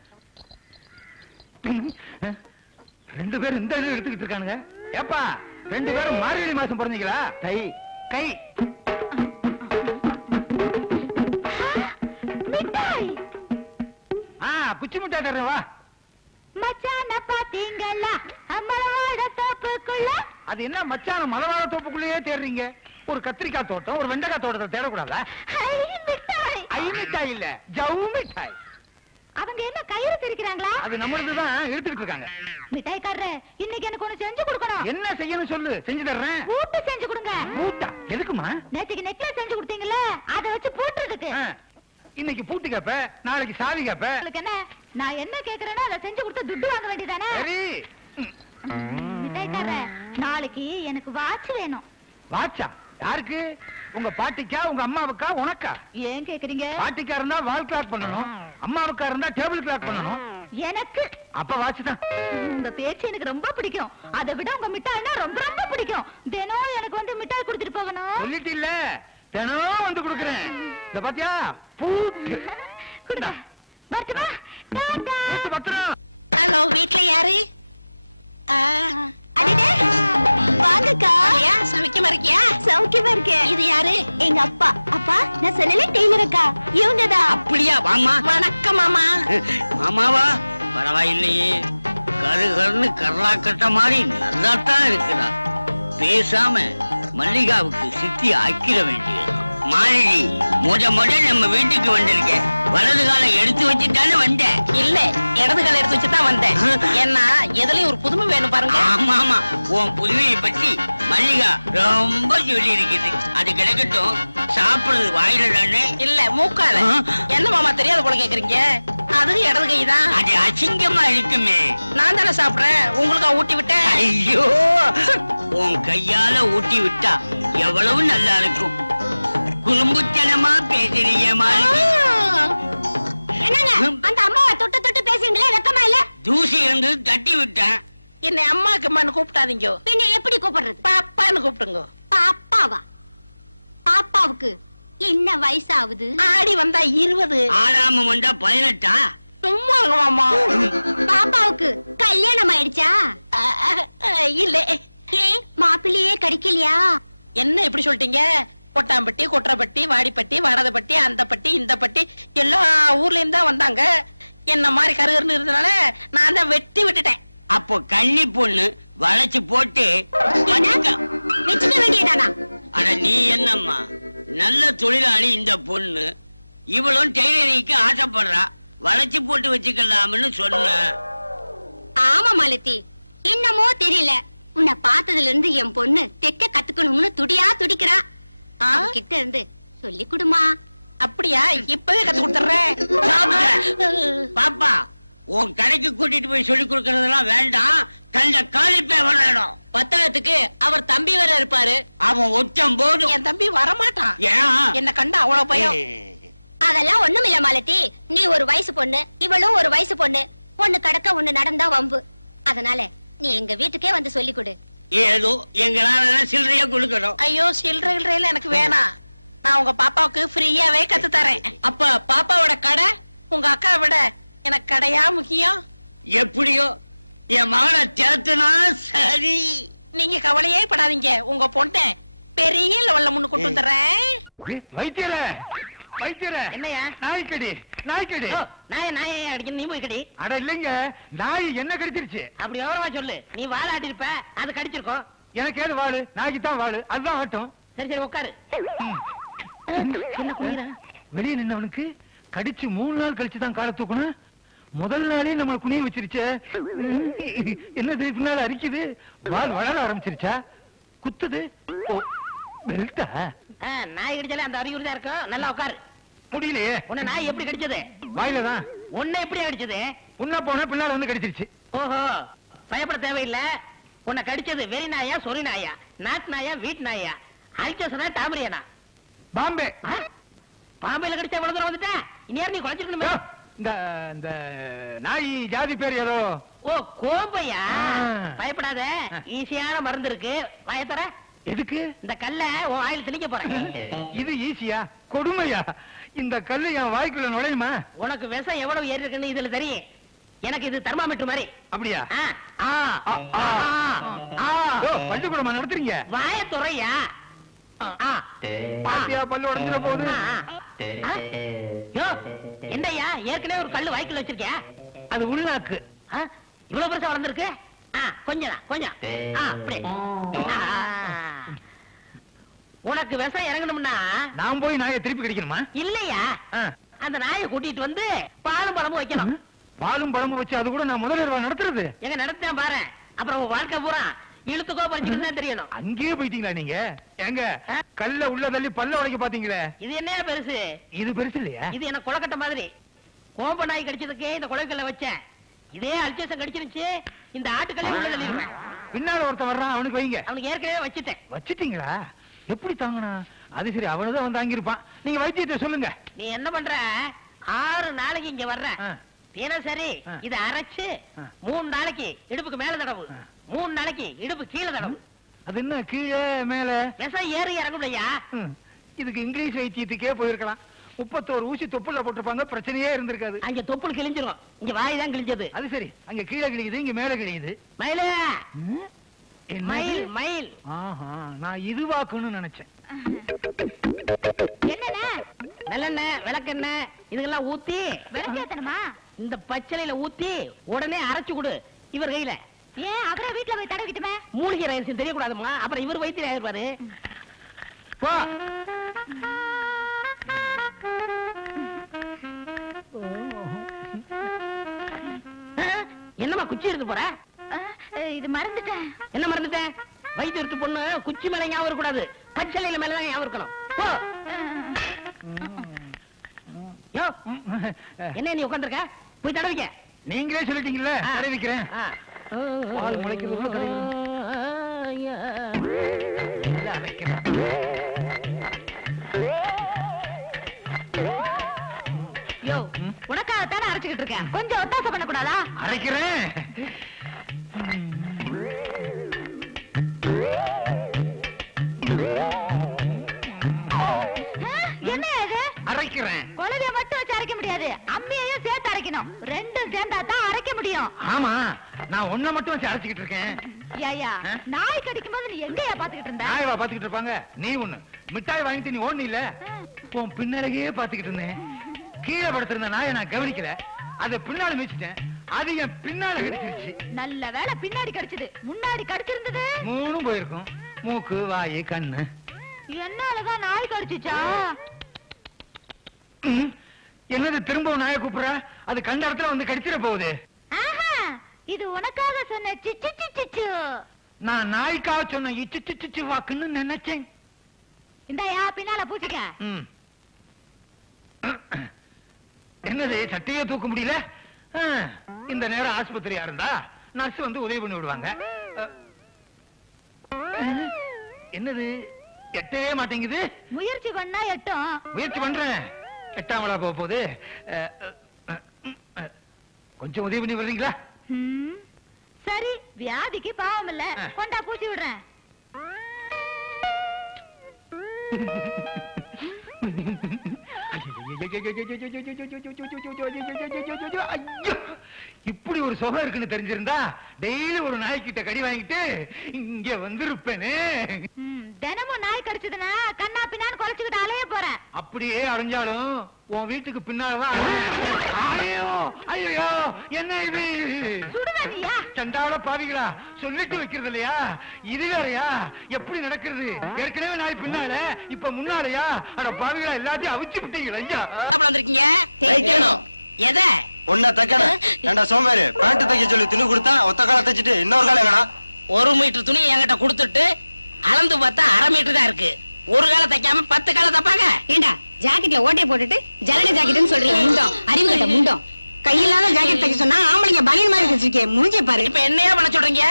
2 பேரும் இந்த எடுத்துக்கிட்டு இருக்கானுங்க. ஏப்பா 2 பேரும் மார்கழி மாசம் பிறந்தீங்களா? கை கை மிட்டாய். குச்சி மிட்டாய் தர்றேன் வா. மச்சான பாத்தீங்களா மலவாட தோப்புக்குள்ள? அது என்ன மச்சான மலவாட தோப்புக்குள்ளேயே தேடுறீங்க? ஒரு கத்திரிக்காய் தோட்டம், ஒரு வெண்டைக்காய் தோட்டத்தை தேடக்கூடாதா? ஐ மிட்டாய் இல்ல, ஜவு மிட்டாய். அவங்க என்ன கயிறு திரிக்கிறாங்களா? அது நம்மளுதுதான் எடுத்துக்கிட்டு இருக்காங்க. மிட்டாய்க்காரரே, இன்னைக்கு எனக்கு ஒண்ணு செஞ்சு கொடுக்கணும். என்ன செய்யணும் சொல்லு, செஞ்சு தர்றேன். பூட்டு செஞ்சு கொடுங்க. பூட்டா? எதுக்குமா? நேத்துக்கு நெக்லஸ் செஞ்சு கொடுத்தீங்கல்ல, அதை வச்சு பூட்டுறதுக்கு. இன்னைக்கு பூட்டு கேப்ப, நாளைக்கு சாவி கேப்ப. உங்களுக்கு என்ன? நான் என்ன கேக்குறேனோ அதை செஞ்சு கொடுத்து துட்டு வாங்க வேண்டியதானே? சரி. மிட்டாய்க்காரரே, நாளைக்கு எனக்கு வாட்ச் வேணும். வாட்சா? யாருக்கு? உங்க பாட்டிக்கா, உங்க அம்மாவுக்கா, உனக்கா? ஏன் கேக்குறீங்க? பாட்டிக்கா இருந்தா வால் கிளாக் பண்ணணும், அம்மாவுக்கா இருந்தா டேபிள் கிளாக் பண்ணணும். எனக்கு அப்ப வாட்ச் தான். உங்க பேச்சு எனக்கு ரொம்ப பிடிக்கும். அதை விட உங்க மிட்டாய்னா ரொம்ப ரொம்ப பிடிக்கும். தினம் எனக்கு வந்து மிட்டாய் கொடுத்துட்டு போகணும். சொல்லிட்டு இல்ல, தினம் வந்து கொடுக்கறேன். இந்த பாத்தியா பூட்டு. கொடுங்க. வரட்டுமா? டாடா. பூட்டு பத்திரம். ஹலோ, வீட்ல யாரு? அடடே, வாங்கக்கா. சமைக்கமா இருக்கியா? சௌக்கியமா இருக்கேன். இது யாரு? எங்க அப்பா. அப்பா, நான் சொல்லல டெய்லர் அக்கா. இவங்கதான். அப்படியா? வாமா. வணக்கம் மாமா. மாமாவா? பரவாயில்லையே, கரு கருன்னு கர்லா கட்ட மாதிரி நல்லாத்தான் இருக்குடா. பேசாம மல்லிகாவுக்கு சித்தி ஆக்கிட வேண்டியது. மாலினி, முத நம்ம வீட்டுக்கு வந்திருக்கேன். வலது காலை எடுத்து வச்சுட்டானு வந்தேன். இல்ல, இடது காலை எடுத்து வச்சுதான் வந்தேன். ஏன்னா எதுலயும் ஒரு புதுமை வேணும் பாருங்க. ஆமா ஆமா, உன் புதுமையை பத்தி மல்லிகா ரொம்ப சொல்லி இருக்குது. அது கிடைக்கட்டும். சாப்பிடுறது வாயில தானே? இல்ல, மூக்கால. என்ன மாமா தெரியாத போல கேக்குறீங்க? அது இடது கை தான். அது அசிங்கமா இருக்குமே. நான் தானே சாப்பிடுறேன், உங்களுக்கா ஊட்டி விட்டேன். ஐயோ, உன் கையால ஊட்டி விட்டா எவ்வளவு நல்லா இருக்கும். குறும்புத்தனமா பேசுறீங்க மாலினி. என்னங்க, அந்த அம்மாவை தூசி இருந்து தட்டி விட்டேன். என்னை அம்மாக்கு அம்மான்னு கூப்பிட்டாதீங்க. பின்ன எப்படி கூப்பிடுறது? பாப்பான்னு கூப்பிடுங்க. பாப்பாவா? பாப்பாவுக்கு என்ன வயசாகுது? ஆடி வந்தா 20. ஆடாம வந்தா 18. சும்மா மாமா. பாப்பாவுக்கு கல்யாணம் ஆயிடுச்சா? இல்ல. மாப்பிள்ளையே கிடைக்கலையா? என்ன இப்படி சொல்லிட்டீங்க? கொட்டாம்பட்டி, கொற்றப்பட்டி, வாடிப்பட்டி, வாடாதப்பட்டி, அந்த பட்டி, இந்த பட்டி எல்லா ஊர்லயும் தான் வந்தாங்க. என்ன மாதிரி கருகருன்னு இருந்தனால நான் தான் வெட்டி விட்டுட்டேன். அப்போ கன்னி பொண்ணு வளைச்சு போட்டு வச்சுக்க வேண்டியதானா? அட நீ என்னம்மா, நல்ல தொழிலாளி இந்த பொண்ணு. இவளும் டெய்லரிங்க்கு ஆசைப்படுறா, வளைச்சு போட்டு வச்சுக்கலாம்னு சொன்ன. ஆமா மாலதி, என்னமோ தெரியல, உன்னை பார்த்ததுல இருந்து என் பொண்ணு தெக்க கத்துக்கணும்னு துடியா துடிக்கிறா. கிட்ட இருந்து சொல்லி கொடுமா. அப்படியா? இப்பவே கத்து கொடுத்துறேன். பாப்பா, உன் கடைக்கு கூட்டிட்டு போய் சொல்லி கொடுக்கறதெல்லாம் வேண்டாம். கண்ட காலிப்பே வரணும். பத்தாயிரத்துக்கு அவர் தம்பி வேற இருப்பாரு. அவன் ஒச்சம் போதும். என் தம்பி வரமாட்டான். ஏன்? என்ன கண்டா அவ்வளவு பயம். அதெல்லாம் ஒண்ணும் இல்ல மாலதி, நீ ஒரு வயசு பொண்ணு, இவளும் ஒரு வயசு பொண்ணு. ஒண்ணு கடக்க ஒண்ணு நடந்தா வம்பு. அதனால நீ எங்க வீட்டுக்கே வந்து சொல்லி கொடு. ஏதோ எங்களால சில்லறையா கொடுக்கணும். ஐயோ, சில்லறையில எனக்கு வேணாம். நான் உங்க பாப்பாவுக்கு ஃப்ரீயாவே கத்து தரேன். அப்ப பாப்பாவோட கடை உங்க அக்கா விட எனக்கு கடையா முக்கியம்? எப்படியோ என் மகனை சேர்த்துனா சரி. நீங்க கவலையே படாதீங்க, உங்க பொண்ணை பெரிய லெவல்ல முன்னு கொண்டு வந்துடுறேன். வைத்தியரே, வைத்தியரே, என்னையா? நாய்க்கடி, நாய்க்கடி. நாயை அடிக்கணும், நீ போய் கடி. அட இல்லைங்க, நாய் என்ன கடிச்சிருச்சு? அப்படி விவரமா சொல்லு. நீ வாழ ஆட்டிருப்ப, அது கடிச்சிருக்கோம். எனக்கு ஏது வாழு? நாய்க்கு தான் வாழு, அதுதான் ஆட்டும். சரி சரி உட்காரு. என்ன குனிறா? வெளியே நின்னவனுக்கு கடிச்சு 3 நாள் கழிச்சு தான் காலை தூக்கணும். முதல் நாளே நம்ம குனிய வச்சிருச்சே. என்னது பின்னால அரிக்குது? வால் வளர ஆரம்பிச்சிருச்சா? குத்துது? பெல்ட்டா? நாய் கடிச்சாலே அந்த அறிகுறி தான் இருக்கும். நல்லா உட்காரு. முடியலையே. உன்னை நாய் எப்படி கடிச்சது? வாயில தான். உன்னை எப்படி கடிச்சது? உன்ன போன பின்னால வந்து கடிச்சிருச்சு. ஓஹோ, பயப்பட தேவையில்லை. உன்னை கடிச்சது வெறி நாயா, சொறி நாயா, நாட்டு நாயா, வீட்டு நாயா, அல்சசனா, டாமரியானா? பாம்பே. பாம்பேல கடிச்சா இவ்வளவு தூரம் வந்துட்டேன். இனியார் நீ குறைச்சிருக்கணுமே. இந்த நாய் ஜாதி பேர் ஏதோ. ஓ, கோம்பையா? பயப்படாத, ஈஸியான மருந்து இருக்கு. வாயத்தர. எதுக்கு? இந்த கல்ல உன் வாயில திணிக்க போறேன். இது ஈஸியா? கொடுமையா? இந்த கல்லு என் வாய்க்குள்ள நுழையுமா? உனக்கு விஷம் எவ்வளவு ஏறி இருக்குன்னு இதுல தெரியும். எனக்கு இது தெர்மாமீட்டர் மாதிரி. அப்படியா? பள்ளிக்கூடமா நடத்துறீங்க? வாய துறையா? பாத்தியா, பல்லு உடைஞ்சிட போகுது. என்னையா, ஏற்கனவே ஒரு கல்லு வாய்க்குள்ள வச்சிருக்கியா? அது உள்நாக்கு. இவ்வளவு பெருசா வளர்ந்துருக்கு. கொஞ்சம் கொஞ்சம். உனக்கு விஷம் இறங்கணும்னா நான் போய் நாயை திருப்பி கடிக்கணுமா? இல்லையா, அந்த நாயை கூட்டிட்டு வந்து பாலும் பழமும் வைக்கணும். பாலும் பழமும் வச்சு அது கூட நான் முதல்ல நடத்துறது? எங்க நடத்தேன் பாரு. அப்புறம் உன் வாழ்க்கை பூரா இழுத்துக்கோ பறிச்சுக்கிட்டு தெரியணும். அங்கேயே போயிட்டீங்களா நீங்க? எங்க கல்ல உள்ள தள்ளி பல்ல உடைக்க பாத்தீங்களே. இது என்ன பெருசு? இது பெருசு இல்லையா? இது என்ன கொலக்கட்ட மாதிரி. கோம்ப நாய் கடிச்சதுக்கே இந்த கொலைக்கல்ல வச்சேன். இதே அல்சேஷன் கடிச்சிருச்சு, இந்த ஆட்டுக்கல்ல உள்ள தள்ளிடுவேன். பின்னால ஒருத்தன் வர்றான், அவனுக்கு வைங்க. அவனுக்கு ஏற்கனவே வச்சுட்டேன். வச்சிட்டீங்களா? எப்படி தாங்கனா? அது சரி, அவனதான் வந்து தாங்கிருப்பான். நீங்க வைத்தியத்தை சொல்லுங்க. நீ என்ன பண்ற? 6 நாளைக்கு இங்க வர்ற. தினசரி இத அரைச்சு 3 நாளைக்கு இடுப்புக்கு மேல தடவு, 3 நாளைக்கு இடுப்பு கீழே தடவு. அது என்ன கீழே மேல? விஷம் ஏறி இறங்கும்லையா? இதுக்கு இங்கிலீஷ் வைத்தியத்துக்கே போயிருக்கலாம். 31 ஊசி தொப்புல போட்டிருப்பாங்க, பிரச்சனையே இருந்திருக்காது. அங்க தொப்புள் கிழிஞ்சிரும், இங்க வாய் தான் கிழிஞ்சது. அது சரி, அங்க கீழே கிழியுது, இங்க மேல கிழியுது. மயிலே, மயில் மயில். நான் இதுவாக்குன்னு நினைச்சேன். என்னண்ணே? நல்லெண்ணெய், விளக்கெண்ணெய் இதெல்லாம் ஊத்தி விளக்கேத்தணுமா? இந்த பச்சளையில ஊத்தி உடனே அரைச்சு கொடு இவர் கையில. ஏன் அவரே வீட்டுல போய் தடவிட்டுமே? மூலிகை ரகசியம் தெரியக்கூடாதுமா, அப்புறம் இவர் வைத்தியர் ஆயிருப்பாரு. போ. என்னம்மா குச்சி எடுத்து போற? இது மறந்துட்டேன். என்ன மறந்துட்டேன்? வைத்தியத்து பொண்ணு குச்சி மேல ஞாபகம் இருக்கக்கூடாது, பச்சளையில மேலதான் ஞாபகம் இருக்கணும். போ. என்ன நீ உட்காந்துருக்க? போய் தடவிக்க. நீங்களே சொல்லிட்டீங்கல்ல, தடவிக்கிறேன். பால் முளைக்கிறதுக்குள்ள தடவிக்கணும். உனக்காகத்தானே அரைச்சுக்கிட்டு இருக்கேன். கொஞ்சம் ஒத்தாசை பண்ணக்கூடாதா? அரைக்கிறேன். என்ன இது? அரைக்கிறேன். குழந்தைய மட்டும் வச்சு அரைக்க முடியாது, அம்மியையும் சேர்த்து அரைக்கணும். ரெண்டும் சேர்ந்தா தான் அரைக்க முடியும். ஆமா, நான் ஒன்ன மட்டும் வச்சு அரைச்சுக்கிட்டு இருக்கேன். ஐயா, நாய் கடிக்கும் போது நீ எங்கயா பாத்துக்கிட்டு இருந்த? நாய் பாத்துக்கிட்டு இருப்பாங்க. நீ ஒண்ணு மிட்டாய் வாங்கிட்டு நீ ஓடனி இல்ல, உன் பின்னாலேயே பாத்துக்கிட்டு இருந்தேன். கீழே படுத்திருந்த நாயை நான் கவனிக்கல, அதை பின்னால மிச்சிட்டேன். அது என் பின்னால கடிச்சிருச்சு. நல்ல வேலை பின்னாடி கடிச்சது, முன்னாடி கடிச்சிருந்தது மூணும் போயிருக்கும். மூக்கு, வாய், கண்ணு. என்னாலதான் நாய் கடிச்சுச்சா? என்னது திரும்பவும் நாயை கூப்பிடுற? அது கண்ட இடத்துல வந்து கடிச்சிட போகுது. இது உனக்காக சொன்ன சிச்சு சிச்சு. நான் நாய்க்காக சொன்ன இச்சு சிச்சு வாக்குன்னு நினைச்சேன். இந்தாயா பின்னால பூச்சிக்க. என்னது சட்டையே தூக்க முடியல? இந்த நேரம் ஆஸ்பத்திரியா இருந்தா நர்ஸ் வந்து உதவி பண்ணி விடுவாங்க. என்னது எட்டவே மாட்டேங்குது? முயற்சி பண்ணா எட்டும். முயற்சி பண்றேன், எட்டாமலா போகுது. கொஞ்சம் உதவி பண்ணி வர்றீங்களா? சரி, வியாதிக்கு பாவம் இல்ல, கொண்டா பூச்சி விடுறேன். இப்படி ஒரு சுகம் இருக்குன்னு தெரிஞ்சிருந்தா டெய்லி ஒரு நாய்கிட்ட கடி வாங்கிட்டு இங்க வந்திருப்பேனே. தினமும் நாய் கடிச்சதுன்னா கண்ணா பின்னான்னு குலைச்சுக்கிட்டு அலைய போறேன். அப்படியே அடைஞ்சாலும் உன் வீட்டுக்கு பின்னாலதான். ஐயோ, என்ன இது? சண்டாள பாவிகளா, சொல்லிட்டு வைக்கிறது இல்லையா? இது வேறையா? எப்படி நடக்கிறது? ஏற்கனவே நாய் பின்னால, இப்ப முன்னாலயா? அட பாவிகளா, எல்லாத்தையும் அவிச்சு விட்டீங்களா? ஐயா வந்திருக்கீங்க எத ஒன்ன தக்கணும். ஏண்டா சோமாரி, பேண்ட் தைக்க சொல்லி துணி கொடுத்தா ஒத்த கால தைச்சிட்டு இன்னொரு காலம் வேணா. 1 மீட்டர் துணி என்கிட்ட கொடுத்துட்டு அளந்து பார்த்தா 1/2 மீட்டர் தான் இருக்கு. ஒரு கால தைக்காம 10 கால தப்பாங்க. ஏண்டா ஜாக்கெட்ல ஓட்டைய போட்டுட்டு ஜலட ஜாக்கெட்னு சொல்றீங்க? முண்டம், அறிவு கட்ட முண்டம். கையில்லாத ஜாக்கெட் தைக்க சொன்னா ஆம்பளைங்க பனியன் மாதிரி வச்சிருக்கேன். முடிஞ்ச பாரு. இப்ப என்னையா பண்ண சொல்றீங்க?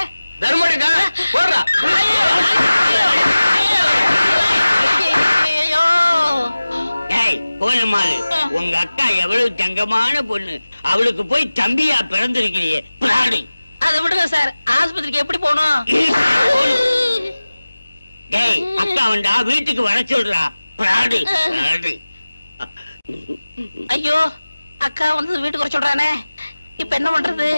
தர்மடிடா போடுறா. போனமாலு, உங்க அக்கா எவ்வளவு தங்கமான பொண்ணு, அவளுக்கு போய் தம்பியா பிறந்திருக்கிறியே பிராடு. அதை விடுங்க சார், ஆஸ்பத்திரிக்கு எப்படி போனோம்? டேய், அக்கா வந்தா வீட்டுக்கு வர சொல்றா. Fraud fraud. ஐயோ, அக்கா வந்து வீட்டுக்கு வர சொல்றானே, இப்ப என்ன பண்றது?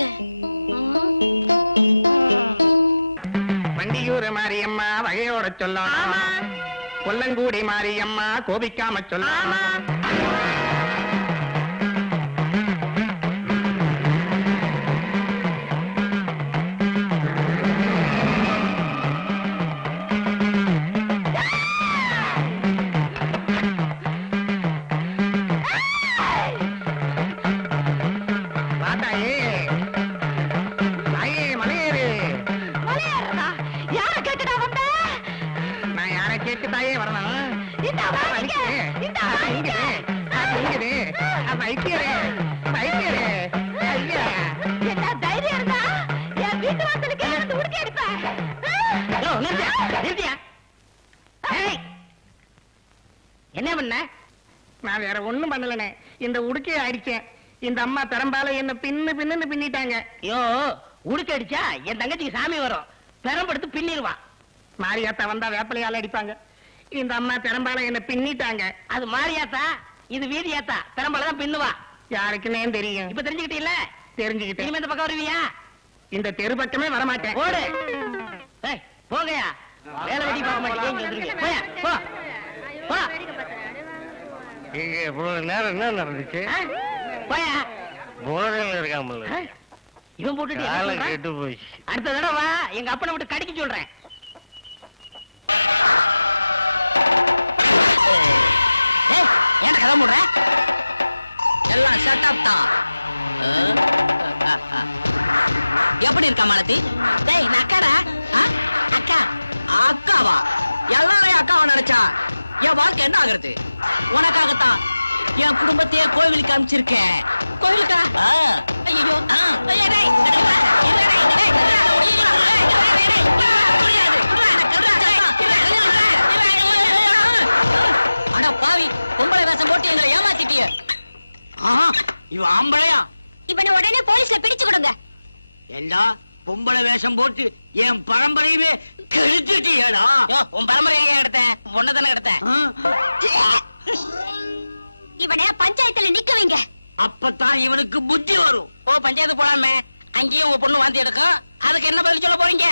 வண்டியூர் மாரியம்மா வகையோட சொல்லலாம், கொல்லங்கூடி மாரியம்மா கோபிக்காம சொல்லலாம். என்ன பண்ண? நான் வேற ஒண்ணும் பண்ணலனே, இந்த உடுக்கையை அடிச்சேன். இந்த அம்மா பெரம்பால என்ன பின்னு பின்னிட்டாங்க. ஐயோ, உடுக்க அடிச்சா என் தங்கச்சிக்கு சாமி வரும், பெரம்படுத்து பின்னிடுவான். மாரியாத்தா வந்தா வேப்பலையால அடிப்பாங்க. இந்த அம்மா பெரம்பால என்ன பின்னிட்டாங்க. அது மாரியாத்தா, இது வீதியாத்தா. பெரம்பால தான் பின்னுவா. யாருக்குன்னே தெரியும். இப்ப தெரிஞ்சுக்கிட்டீல்ல? தெரிஞ்சுக்கிட்டேன். இனிமே இந்த பக்கம் வருவியா? இந்த தெரு பக்கமே வரமாட்டேன். ஓடு. போங்கயா, வேலை வெடி பார்க்க மாட்டேங்க. போயா, போ போ. இவ்வளவு நேரம் என்ன நடந்துச்சு? போயா, போதையில இருக்காமல இவன் போட்டுட்டு கெட்டு போயிடுச்சு. அடுத்த தடவை எங்க அப்பனை விட்டு கடிக்க சொல்றேன். ஏன் கதை மூடுற? எல்லாம் செட்டப் தான். எப்படி இருக்கா மாலதி? டேய், நான் அக்காடா. அக்கா? அக்காவா? எல்லாரையும் அக்காவா நினைச்சா என் வாழ்க்கை என்ன ஆகுறது? உனக்காகத்தான் என் குடும்பத்தையே கோவிலுக்கு அனுப்பிச்சிருக்கேன். கோவிலுக்கா? ஐயோ, அட பாவி, பொம்பளை வேஷம் போட்டு எங்களை ஏமாத்திட்டிய. இவ ஆம்பளையா? இவனை உடனே போலீஸ்ல பிடிச்சு கொடுங்க. ஏண்டா பொம்பளை வேஷம் போட்டு என் பரம்பரையுமே கெடுத்துட்டியடா. உன் பரம்பரையை எடுத்தேன், பொண்ணதானே எடுத்தேன். இவனை பஞ்சாயத்துல நிக்க வைங்க. அப்பதான் இவனுக்கு புத்தி வரும். பஞ்சாயத்து போலாமே, அங்கேயும் உங்க பொண்ணு வாந்தி எடுக்கும். அதுக்கு என்ன பதில் சொல்ல போறீங்க?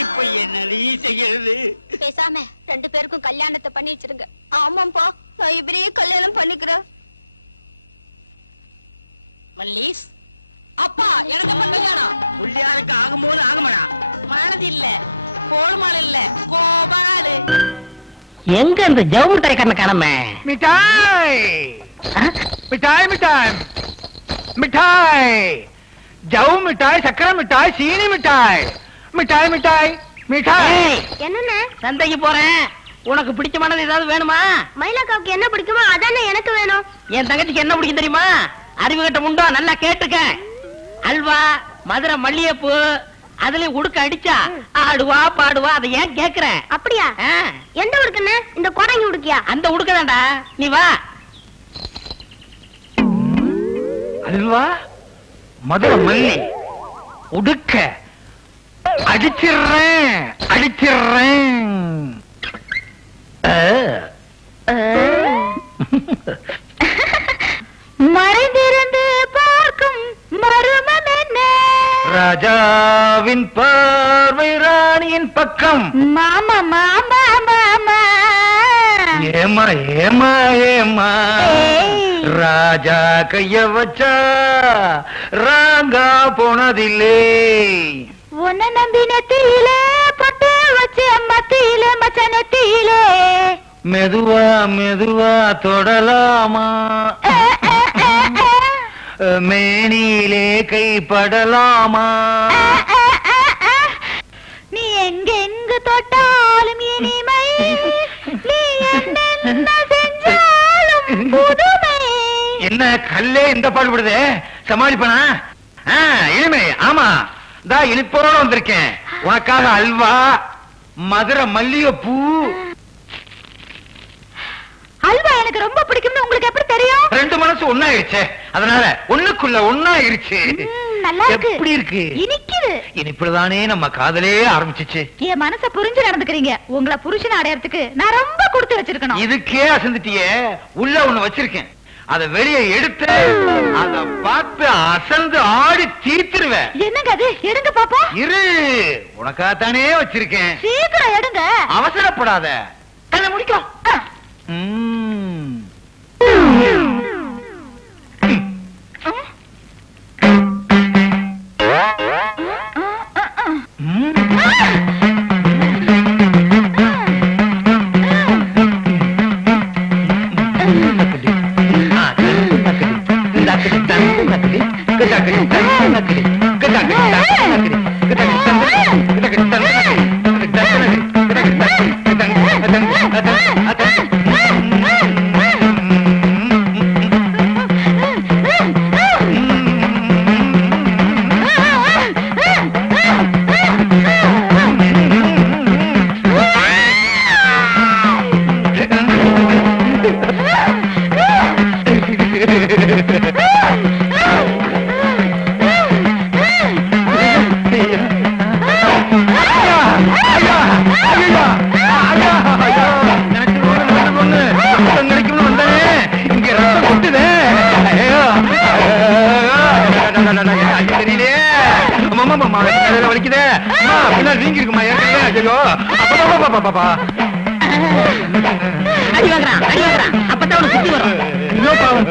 இப்ப என்னடி செய்யறது? பேசாம 2 பேருக்கும் கல்யாணத்தை பண்ணி வச்சிருங்க. ஆமாப்பா, நான் இவரையே கல்யாணம் பண்ணிக்கிறேன். மல்லீஸ் அப்பா, எனக்கு அப்ப கல்யாணம். புள்ளியாருக்கு ஆகும்போது ஆகுமாடா. மனது இல்ல, கோல்மால் இல்ல, கோபாலு. எங்க இந்த ஜவு மிட்டாய் கண்ண காணமே? மிட்டாய் மிட்டாய் மிட்டாய் மிட்டாய், ஜவு மிட்டாய், சக்கரை மிட்டாய், சீனி மிட்டாய், மிட்டாய் மிட்டாய் மிட்டாய். என்னென்ன? சந்தைக்கு போறேன், உனக்கு பிடிச்சமானது ஏதாவது வேணுமா? மயிலாக்காவுக்கு என்ன பிடிக்குமோ அதானே எனக்கு வேணும். என் தங்கச்சிக்கு என்ன பிடிக்கும் தெரியுமா? அறிவு கட்ட முண்டோ, நல்லா கேட்டுக்க. அல்வா, மதுரை மல்லிகைப்பூ, அதுலயும் உடுக்க அடிச்சா ஆடுவா பாடுவா. அதை ஏன் கேக்குறேன்? அப்படியா? எந்த உடுக்குன்னு? இந்த கோடங்கி உடுக்கியா? அந்த உடுக்கதான்டா. நீ வா. அல்வா, மதுரை மல்லி, உடுக்க அடிச்சிடுறேன் அடிச்சிடுறேன். மறைந்திருந்து பார்க்கும் மர்மம் என்ன? ராஜாவின் பார்வை ராணியின் பக்கம். மாமா மாமா மாமா, ஏமா ஏமா ஏமா, ராஜா கைய வச்சா ராங்கா போனதில்லை. உன்னை நம்பி நெத்தியிலே பட்டு வச்சு மத்தியிலே மச்சனத்தியிலே மெதுவா மெதுவா தொடலாமா, மேனியிலே கைப்படலாமா. நீ எங்கெங்கு தொட்டாலும் இனிமை, நீ என்ன செஞ்சாலும் புதுமை. என்ன கல்லே இந்த பாடுபடுதே, சமாளிப்பனா? இனிமை, ஆமா, தா இனிப்போட வந்திருக்கேன். உனக்காக அல்வா, மதுரை மல்லிகைப்பூ. அல்வா எனக்கு ரொம்ப பிடிக்கும்னு உங்களுக்கு எப்படி தெரியும்? 2 மனசு ஒண்ணாயிருச்சு, அதனால ஒண்ணுக்குள்ள ஒண்ணாயிருச்சு. நல்லா இருக்கு. எப்படி இருக்கு? இனிக்குது. இனிப்புலதானே நம்ம காதலே ஆரம்பிச்சிச்சு. என் மனச புரிஞ்சு நடந்துக்கிறீங்க. உங்களை புருஷன் அடையறதுக்கு நான் ரொம்ப கொடுத்து வச்சிருக்கணும். இதுக்கே அசந்துட்டியே. உள்ள ஒண்ணு வச்சிருக்கேன், அத வெளியே எடுத்து அத பார்த்து அசந்து ஆடி தீர்த்துருவேன். என்னங்க அது? எடுங்க பாப்பா. இரு, உனக்காகத்தானே வச்சிருக்கேன். சீக்கிரம் எடுங்க. அவசரப்படாத. கண்ணை முடிக்கும்.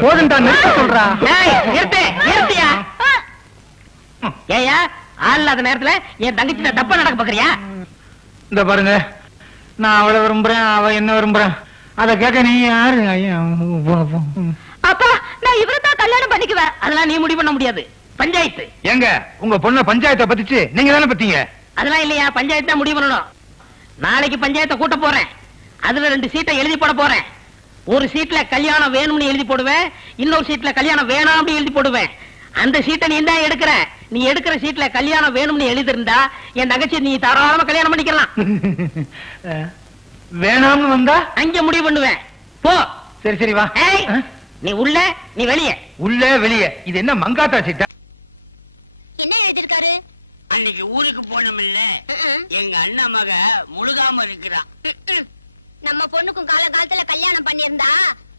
போதுண்டா, நிறுத்த சொல்றா. ஏயா ஆள் இல்லாத நேரத்துல என் தங்கச்சி தப்பா நடக்க பாக்குறியா? இந்த பாருங்க, நான் அவளை விரும்புறேன், அவ என்ன விரும்புறேன், அத கேட்க நீ யாரு? அப்பா, நான் இவரை தான் கல்யாணம் பண்ணிக்குவேன். அதெல்லாம் நீ முடிவு பண்ண முடியாது, பஞ்சாயத்து. எங்க உங்க பொண்ண பஞ்சாயத்தை பத்திச்சு நீங்க தானே பத்தீங்க? அதெல்லாம் இல்லையா, பஞ்சாயத்து தான் முடிவு பண்ணணும். நாளைக்கு பஞ்சாயத்தை கூட்ட போறேன். அதுல 2 சீட்டை எழுதி போட போறேன். ஒரு சீட்ல கல்யாணம் வேணும்னு எழுதி போடுவேன், இன்னொரு சீட்ல கல்யாணம் வேணாம்னு எழுதி போடுவேன். அந்த சீட்டை நீ தான் எடுக்கிற. நீ எடுக்கிற சீட்ல கல்யாணம் வேணும்னு எழுதிருந்தா என் தங்கச்சி நீ தாராளமா கல்யாணம் பண்ணிக்கலாம். வேணாம்னு வந்தா அங்க முடிவு பண்ணுவேன். போ. சரி சரி வா. நீ உள்ள, நீ வெளியே. உள்ள வெளியே. இது என்ன மங்காத்தா சீட்டா? என்ன எழுதிருக்காரு? அன்னைக்கு ஊருக்கு போனோம்ல, எங்க அண்ணன் மக முழுகாம இருக்கிறான். நம்ம பொண்ணுக்கும் காலகாலத்துல கல்யாணம் பண்ணிருந்தா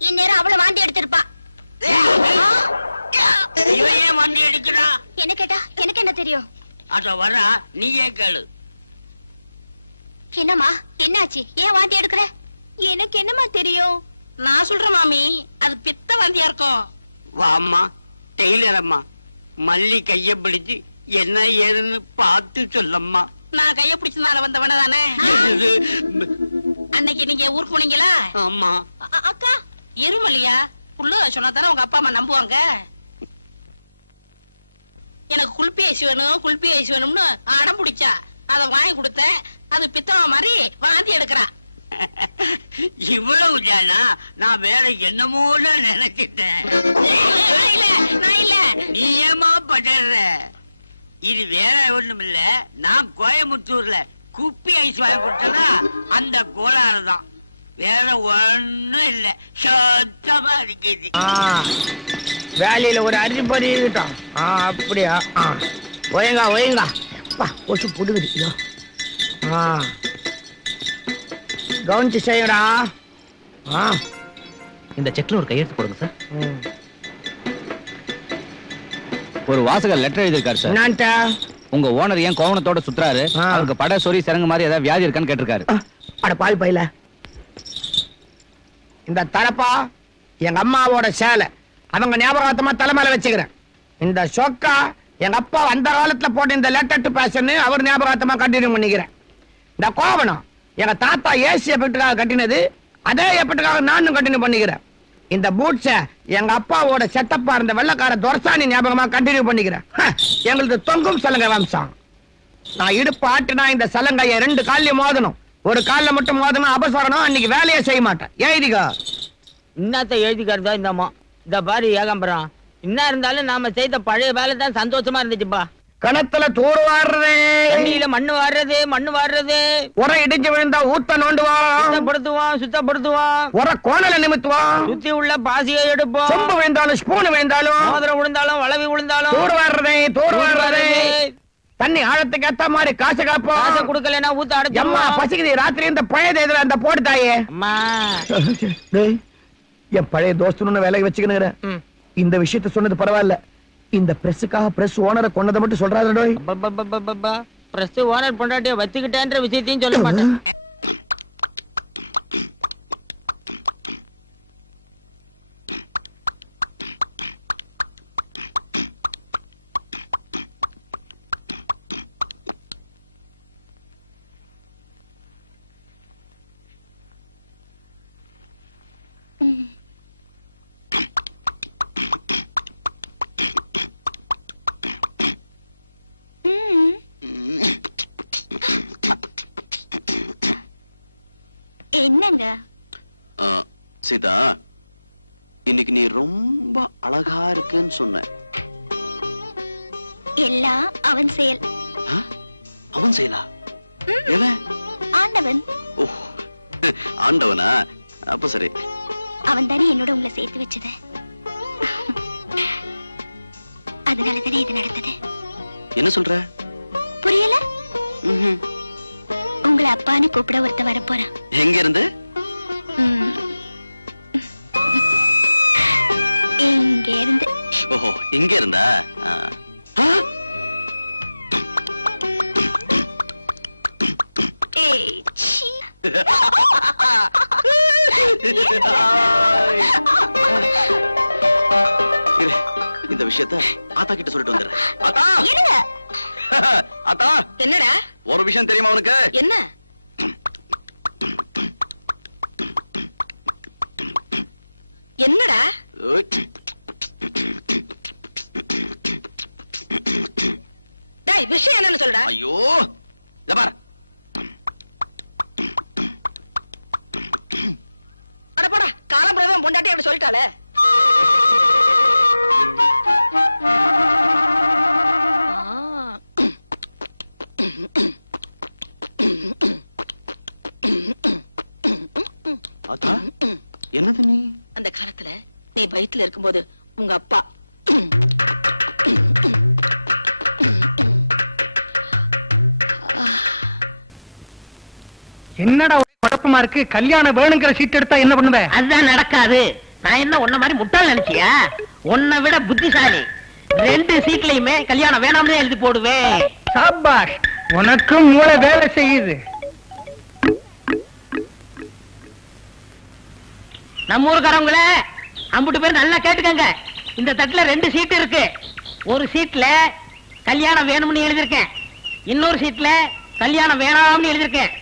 இந்நேரம் அவ்வளவு வாந்தி எடுத்திருப்பா. இவன் ஏன் வாந்தி எடுக்கிறா? என்ன கேட்டா எனக்கு என்ன தெரியும்? அத வரா, நீயே கேளு. என்னம்மா என்னாச்சு? ஏன் வாந்தி எடுக்கிற? எனக்கு என்னமா தெரியும்? நான் சொல்றேன் மாமி, அது பித்த வாந்தியா இருக்கும். வாம்மா டெய்லர் அம்மா, மல்லி கைய பிடிச்சு என்ன ஏதுன்னு பார்த்து சொல்லம்மா. நான் கைய பிடிச்சதுனால வந்தவன தானே. அன்னைக்கு நீங்க ஊருக்கு போனீங்களா? ஆமா. அக்கா எருமலையா புள்ள சொன்னா தானே உங்க அப்பா அம்மா நம்புவாங்க. எனக்கு குல்பி ஐஸ் வேணும், குல்பி ஐஸ் வேணும்னு அடம் பிடிச்சா, அதை வாங்கி கொடுத்தேன். அது பித்தவ மாதிரி வாந்தி எடுக்கிறா. இவ்வளவு தானா? நான் வேற என்னமோன்னு நினைச்சிட்டேன். நான் இல்ல. நீ ஏமா படுற? இது வேற ஒண்ணும் இல்ல, நான் கோயம்புத்தூர்ல குப்பி ஐஸ் வாங்கி கொடுத்தனா அந்த கோளாறு தான், வேற ஒண்ணும் இல்ல. சுத்தமா இருக்குது. வேலையில ஒரு அரிசி பறி இருக்கட்டும். அப்படியா? ஒயங்கா ஒயங்கா கொசு புடுகுது. கவனிச்சு செய்யடா. இந்த செக்ல ஒரு கையெழுத்து போடுங்க சார். ஒரு வாசகர் லெட்டர் எழுதிருக்காரு சார். என்னன்டா? உங்க ஓனர் ஏன் கோவணத்தோட சுத்துறாரு, அவருக்கு பட சொறி சரங்கு மாதிரி ஏதாவது வியாதி இருக்கான்னு கேட்டிருக்காரு. அட பால் பையில இந்த தலப்பா எங்க அம்மாவோட சேலை, அவங்க ஞாபகார்த்தமா தலைமையில வச்சுக்கிறேன். இந்த சொக்கா எங்க அப்பா அந்த காலத்துல போட்ட இந்த லெட்டர் டு பேஷன் அவர் ஞாபகார்த்தமா கண்டினியூ பண்ணிக்கிறேன். இந்த கோவணம் எங்க தாத்தா ஏசி எஃபெக்டுக்காக கட்டினது, அதே எஃபெக்டுக்காக நானும் கண்டினியூ பண்ணிக்கிறேன். இந்த பூட்ஸ எங்க அப்பாவோட செட்டப்பா இருந்த வெள்ளக்கார துரசாணி ஞாபகமா கண்டினியூ பண்ணிக்கிறேன். எங்களுக்கு தொங்கும் சலங்கை வம்சம். நான் இடுப்பு ஆட்டுனா இந்த சலங்கைய 2 கால்லயும் மோதணும், ஒரு கால்ல மட்டும் மோதணும் அபசரணும். அன்னைக்கு வேலையை செய்ய மாட்டேன். எழுதிக்கோ. இன்னத்த எழுதிக்கிறதா இந்தம்மா? இந்த பாரு ஏகாம்பரம், என்ன இருந்தாலும் நாம செய்த பழைய வேலை தான் சந்தோஷமா இருந்துச்சுப்பா. கணத்துல தூர் வாடுறது, தண்ணியில மண்ணு வாடுறது, மண்ணு வாடுறது, உர இடிஞ்சு விழுந்தா ஊத்த நோண்டுவான், சுத்தப்படுத்துவான், உர கோணல நிமித்துவான், சுத்தி உள்ள பாசியை எடுப்போம், சொம்பு விழுந்தாலும் ஸ்பூன் விழுந்தாலும், மோதிரம் விழுந்தாலும் வளவி விழுந்தாலும் தூர் வாடுறது. தண்ணி ஆழத்துக்கு ஏத்த மாதிரி காசு காப்போம். காசை கொடுக்கலன்னா ஊத்த அடைச்சு. அம்மா பசிக்குது, ராத்திரி இந்த பழைய இதுல அந்த போட்டுட்டாயே. அம்மா என் பழைய தோஸ்துன்னு வேலையை வச்சுக்கணுங்கிறேன். இந்த விஷயத்த சொன்னது பரவாயில்ல, இந்த பிரஸுக்காக பிரஸ் ஓனரை கொண்டதை மட்டும் சொல்றாதோய். பிரஸ் ஓனர் பொண்டாட்டிய வச்சுக்கிட்டேன்ற விஷயத்தையும் சொல்ல மாட்டேன். என்னங்க சீதா, இன்னைக்கு நீ ரொம்ப அழகா இருக்குன்னு சொன்ன. எல்லாம் அவன் செயல். அவன் செயலா? ஆண்டவன். ஆண்டவனா? அப்ப சரி. அவன் தானே என்னோட உங்களை சேர்த்து வச்சது, அதனால தானே இது நடந்தது. என்ன சொல்ற? புரியல? உங்களை அப்பான்னு கூப்பிட ஒருத்த வர போறான். எங்க இருந்து? இங்க இருந்து. ஓஹோ, இங்க இருந்தா? இந்த விஷயத்த ஆத்தா கிட்ட சொல்லிட்டு வந்துடுறேன். ஆத்தா! ஆத்தா! என்னடா? ஒரு விஷயம் தெரியுமா உனக்கு? என்ன? என்னடா? டேய், விஷயம் என்னன்னு சொல்றா? ஐயோ, இத பாரு. அட போடா, காலம்பரதான் பொண்டாட்டி அப்படி சொல்லிட்டாளே. ஆத்தா, என்னது நீ? அந்த காலத்துல நீ வயித்துல இருக்கும்போது உங்க அப்பா என்னடா குழப்பமா இருக்கு? கல்யாணம் வேணுங்கிற சீட் எடுத்தா என்ன பண்ணுவேன்? அதுதான் நடக்காது. நான் என்ன உன்ன மாதிரி முட்டாள் நினைச்சியா? உன்னை விட புத்திசாலி. 2 சீட்லயுமே கல்யாணம் வேணாம்னு எழுதி போடுவேன். சாபாஷ், உனக்கும் மூளை வேலை செய்யுது. நம்ம ஊருக்காரவங்கள அம்புட்டு பேர் நல்லா கேட்டுக்கங்க. இந்த தட்டுல 2 சீட் இருக்கு. ஒரு சீட்ல கல்யாணம் வேணும்னு எழுதிருக்கேன், இன்னொரு சீட்ல கல்யாணம் வேணாம்னு எழுதிருக்கேன்.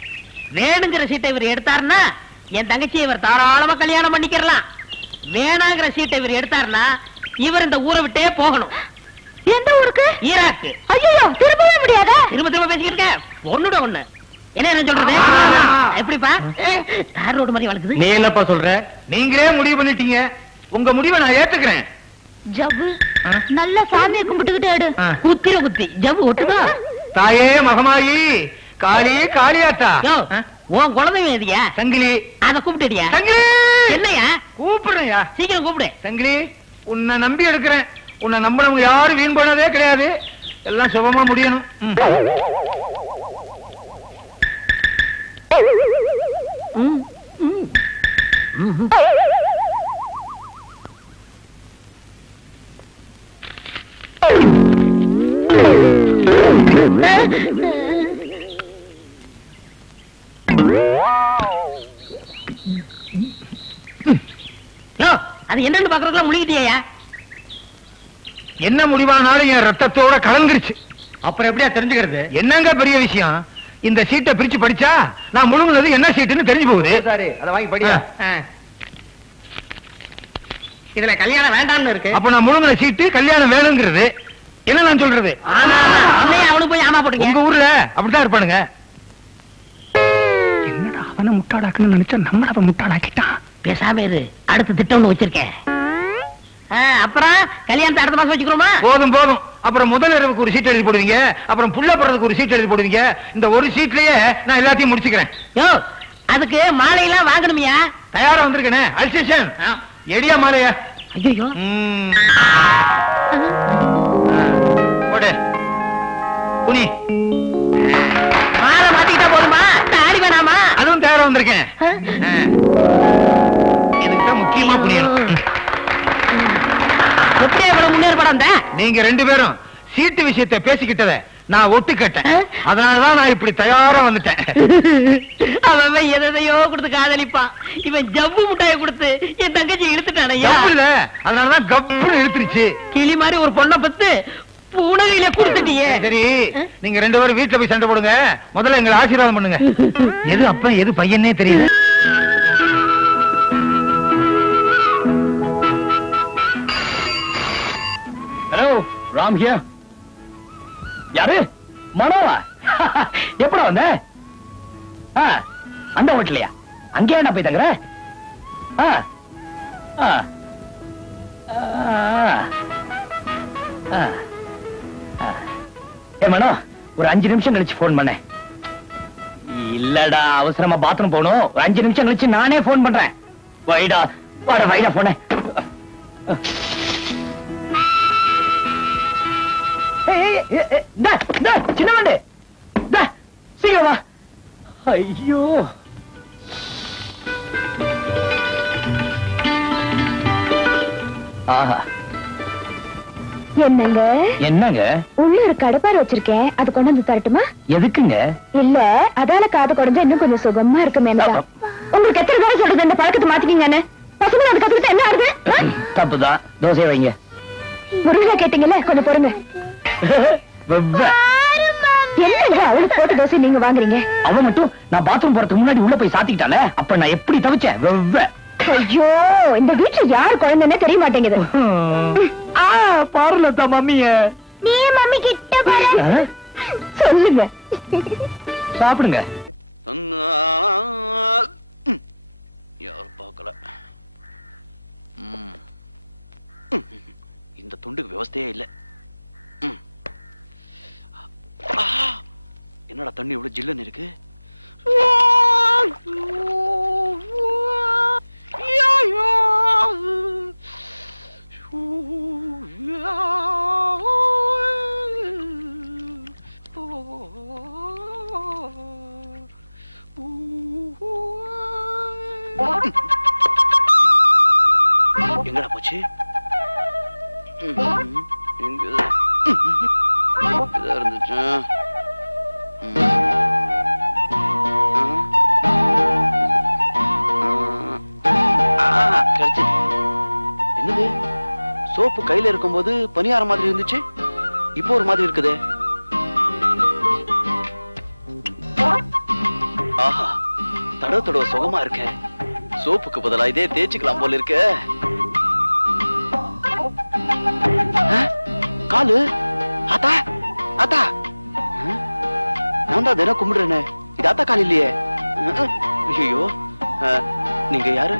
வேணுங்கிற சீட்டை இவர் எடுத்தாருன்னா என் தங்கச்சி இவர் தாராளமா கல்யாணம் பண்ணிக்கிறலாம். வேணாங்கிற சீட்டை இவர் எடுத்தாருன்னா இவர் இந்த ஊரை விட்டே போகணும். எந்த ஊருக்கு? ஈராக்கு. ஐயோ, திரும்பவே முடியாதா? திரும்ப பேசிக்கிட்டு இருக்க. ஒண்ணுட ஒண்ணு என்ன சொல்றது? எப்படிப்பா தார் ரோடு மாதிரி வளர்க்குது? நீ என்னப்பா சொல்ற? நீங்களே முடிவு பண்ணிட்டீங்க, உங்க முடிவை நான் ஏத்துக்கிறேன். ஜவ்வு நல்ல சாமியை கும்பிட்டுக்கிட்டு எடு. குத்திர குத்தி ஜவ்வு ஒட்டுதா? தாயே மகமாயி, காளி காளியாத்தா. உன் குழந்தைங்க எதியா? சங்கிலி. அத கூப்பிட்டுடியா? சங்கிலி. என்னையா கூப்பிடுறியா? சீக்கிரம் கூப்பிடு. சங்கிலி, உன்னை நம்பி எடுக்கிறேன். உன்னை நம்பினவங்க யாரும் வீண் போனதே கிடையாது. எல்லாம் சுபமா முடியணும். அது என்னன்னு பாக்குறதுல முழுகிட்டியா? என்ன முடிவானாலும் என் ரத்தத்தோட கலந்துருச்சு. அப்புறம் எப்படியா தெரிஞ்சுக்கிறது? என்னங்க பெரிய விஷயம்? இந்த சீட்டை பிரிச்சு படிச்சா நான் முழுங்குனது என்ன சீட்டுன்னு தெரிஞ்சு போகுது. சாரி, அத வாங்கி படியா. இதுல கல்யாணம் வேண்டாம்னு இருக்கு. அப்ப நான் முழுங்குன சீட்டு கல்யாணம் வேணுங்கிறது. என்ன நான் சொல்றது? அவனுக்கு போய் ஆமா போட்டுங்க. உங்க ஊர்ல அப்படித்தான் இருப்பானுங்க. என்னடா அவனை முட்டாளாக்குன்னு நினைச்சா நம்மள அவன் முட்டாளாக்கிட்டான். பேசாம இரு, அடுத்த திட்டம் ஒண்ணு வச்சிருக்கேன். அப்புறம் கல்யாணத்தை அடுத்த மாசம் வச்சுக்கிறோமா? போதும் போதும். அப்புறம் முதல் இரவுக்கு ஒரு சீட் எழுதி போடுவீங்க, அப்புறம் புள்ள போறதுக்கு ஒரு சீட் எழுதி போடுவீங்க. இந்த ஒரு சீட்லயே நான் எல்லாத்தையும் முடிச்சுக்கிறேன். யோ, அதுக்கு மாலையெல்லாம் வாங்கணுமியா? தயாரா வந்திருக்கேனே. அல்சேஷன் எடியா மாலையா? ஐயோ, போடு புனி. மாலை மாத்திக்கிட்டா போதுமா? தாடி வேணாமா? அதுவும் தயாரா வந்திருக்கேன். இதுக்குதான் முக்கியமா புனியணும். எப்படி இவ்வளவு முன்னேற்படம்? நீங்க 2 பேரும் சீட்டு விஷயத்தை பேசிக்கிட்டத நான் ஒட்டு கேட்டேன். அதனாலதான் நான் இப்படி தயாரா வந்துட்டேன். அவன் எதையோ கொடுத்து காதலிப்பான். இவன் ஜவ்வு முட்டாயை கொடுத்து என் தங்கச்சி இழுத்துட்டானையா? அதனாலதான் கப்புன்னு இழுத்துருச்சு. கிளி மாதிரி ஒரு பொண்ணை பத்து பூனகையில கொடுத்துட்டியே. சரி, நீங்க 2 பேரும் வீட்டுல போய் சண்டை போடுங்க. முதல்ல எங்களை ஆசீர்வாதம் பண்ணுங்க. எது அப்ப எது பையனே தெரியல. Hello, Ram here. யாரு? மனோவா? எப்படா வந்த? அந்த ஹோட்டலையா? அங்கே என்ன போய் தங்குற? ஏ மனோ, ஒரு 5 நிமிஷம் கழிச்சு போன் பண்ண. இல்லடா, அவசரமா பாத்ரூம் போகணும். ஒரு 5 நிமிஷம் கழிச்சு நானே போன் பண்றேன். வைடா வாடா, வைடா போன. சின்ன வண்டு சீக்கிரம் வா. ஐயோ, ஆஹா. என்னங்க என்னங்க? உள்ள ஒரு கடப்பாரை வச்சிருக்கேன், அது கொண்டு வந்து தரட்டுமா? எதுக்குங்க? இல்ல, அதால காது குறைஞ்சா இன்னும் கொஞ்சம் சுகமா இருக்குமே. உங்களுக்கு எத்தனை தடவை சொல்றது இந்த பழக்கத்தை மாத்திக்கிங்கன்னு? பசங்க அது கத்துக்கிட்டு என்ன ஆகுது? தப்புதான். தோசை வைங்க. முருகா கேட்டீங்கல்ல, கொஞ்சம் பொறுங்க. என்னங்க அவளுக்கு போட்ட தோசை நீங்க வாங்குறீங்க? அவ மட்டும் நான் பாத்ரூம் போறதுக்கு முன்னாடி உள்ள போய் சாத்திக்கிட்டால, அப்ப நான் எப்படி தவிச்சேன்? ஐயோ, இந்த வீட்டுல யாரு குழந்தைன்னே தெரிய மாட்டேங்குது. பாருல தான் மம்மிய. நீ மம்மி கிட்ட பாரு. சொல்லுங்க. சாப்பிடுங்க. யார் பார்க்கல. இந்த துண்டுக்கு விவஸ்தையே இல்ல. என்னடா தண்ணி இவ்வளவு ஜில்லுன்னு இருக்கு? எங்கடா போச்சு? எங்க இருந்துச்சு? என்னது சோப்பு கையில இருக்கும்போது பனியார மாதிரி இருந்துச்சு, இப்போ ஒரு மாதிரி இருக்குது. ஆஹா, தடவை தடவை சுகமா இருக்க. சோப்புக்கு பதிலா இதே தேய்ச்சிக்கலாம் போல இருக்க. காலு ஆத்தா ஆத்தா, நான் தான் தினம் கும்பிடுறேன்னு. இது ஆத்தா கால் இல்லையே. ஐயோ, நீங்க யாரு?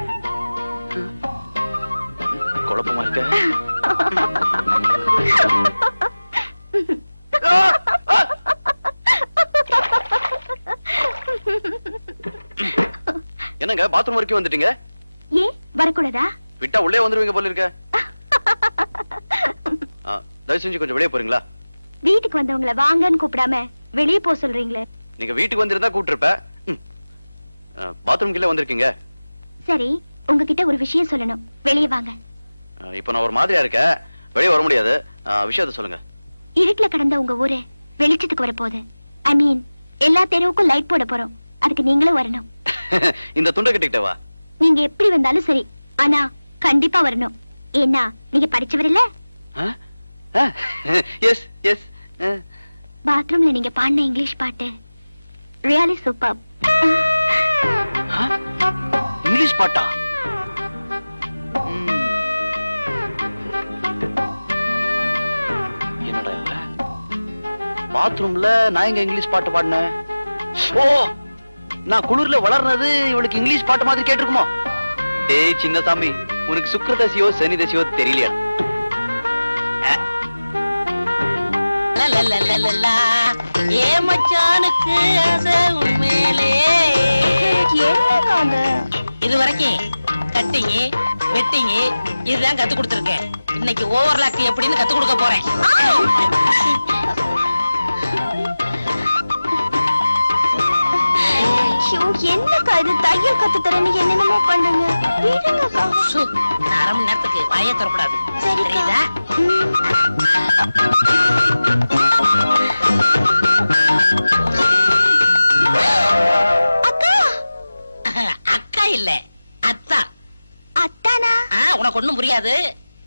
குழப்பமா இருக்க. என்னங்க பாத்ரூம் வரைக்கும் வந்துட்டீங்க? ஏன் வரக்கூடாதா? விட்டா உள்ளே வந்துருவீங்க போல இருக்க. தயவு செஞ்சு கொஞ்சம் வெளியே போறீங்களா? வீட்டுக்கு வந்தவங்கள வாங்கன்னு கூப்பிடாம வெளியே போ சொல்றீங்களே. நீங்க வீட்டுக்கு வந்திருந்தா கூப்பிட்டுருப்ப. பாத்ரூம் கீழே வந்திருக்கீங்க. சரி, உங்ககிட்ட ஒரு விஷயம் சொல்லணும். வெளியே வாங்க. இப்ப நான் ஒரு மாதிரியா இருக்க, வெளியே வர முடியாது. விஷயத்த சொல்லுங்க. இருட்டுல கடந்த உங்க ஊரு வெளிச்சத்துக்கு வர போகுது. ஐ மீன், எல்லா தெருவுக்கும் லைட் போட போறோம். அதுக்கு நீங்களும் வரணும். இந்த துண்டை கட்டிக்கிட்ட வா. நீங்க எப்படி வந்தாலும் சரி, ஆனா கண்டிப்பா வரணும். ஏன்னா நீங்க படிச்சவர் இல்ல. Yes yes. பாத்ரூம்ல நீங்க பாடின இங்கிலீஷ் பாட்டு ரியலி சூப்பர். இங்கிலீஷ் பாட்டா? என்னடா இவ பாத்ரூம்ல நான் எங்க இங்கிலீஷ் பாட்டு பாடினேன்? ஓ, நான் குளிர்ல வளர்னது இவளுக்கு இங்கிலீஷ் பாட்டு மாதிரி கேட்டிருக்குமோ? டேய் சின்னசாமி, உனக்கு சுக்கிரதசியோ சனி தசியோ தெரியலையா? ஏ மச்சானுக்கு ஆசை உண்மையிலே. இது வரைக்கும் கட்டிங் வெட்டிங் இதுதான் கத்து கொடுத்துருக்கேன். இன்னைக்கு ஓவர்லாக் எப்படின்னு கத்து கொடுக்க போறேன். என்னக்கா இது தையல் கத்து தரேன்னு என்னென்னமோ பண்ணுங்க. அரை மணி நேரத்துக்கு வாயை தரக்கூடாது. சரிதா? அக்கா இல்ல, அத்தா. அத்தானா? உனக்கு ஒண்ணும் புரியாது.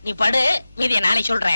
நீ படு, மீதிய நாளை சொல்றேன்.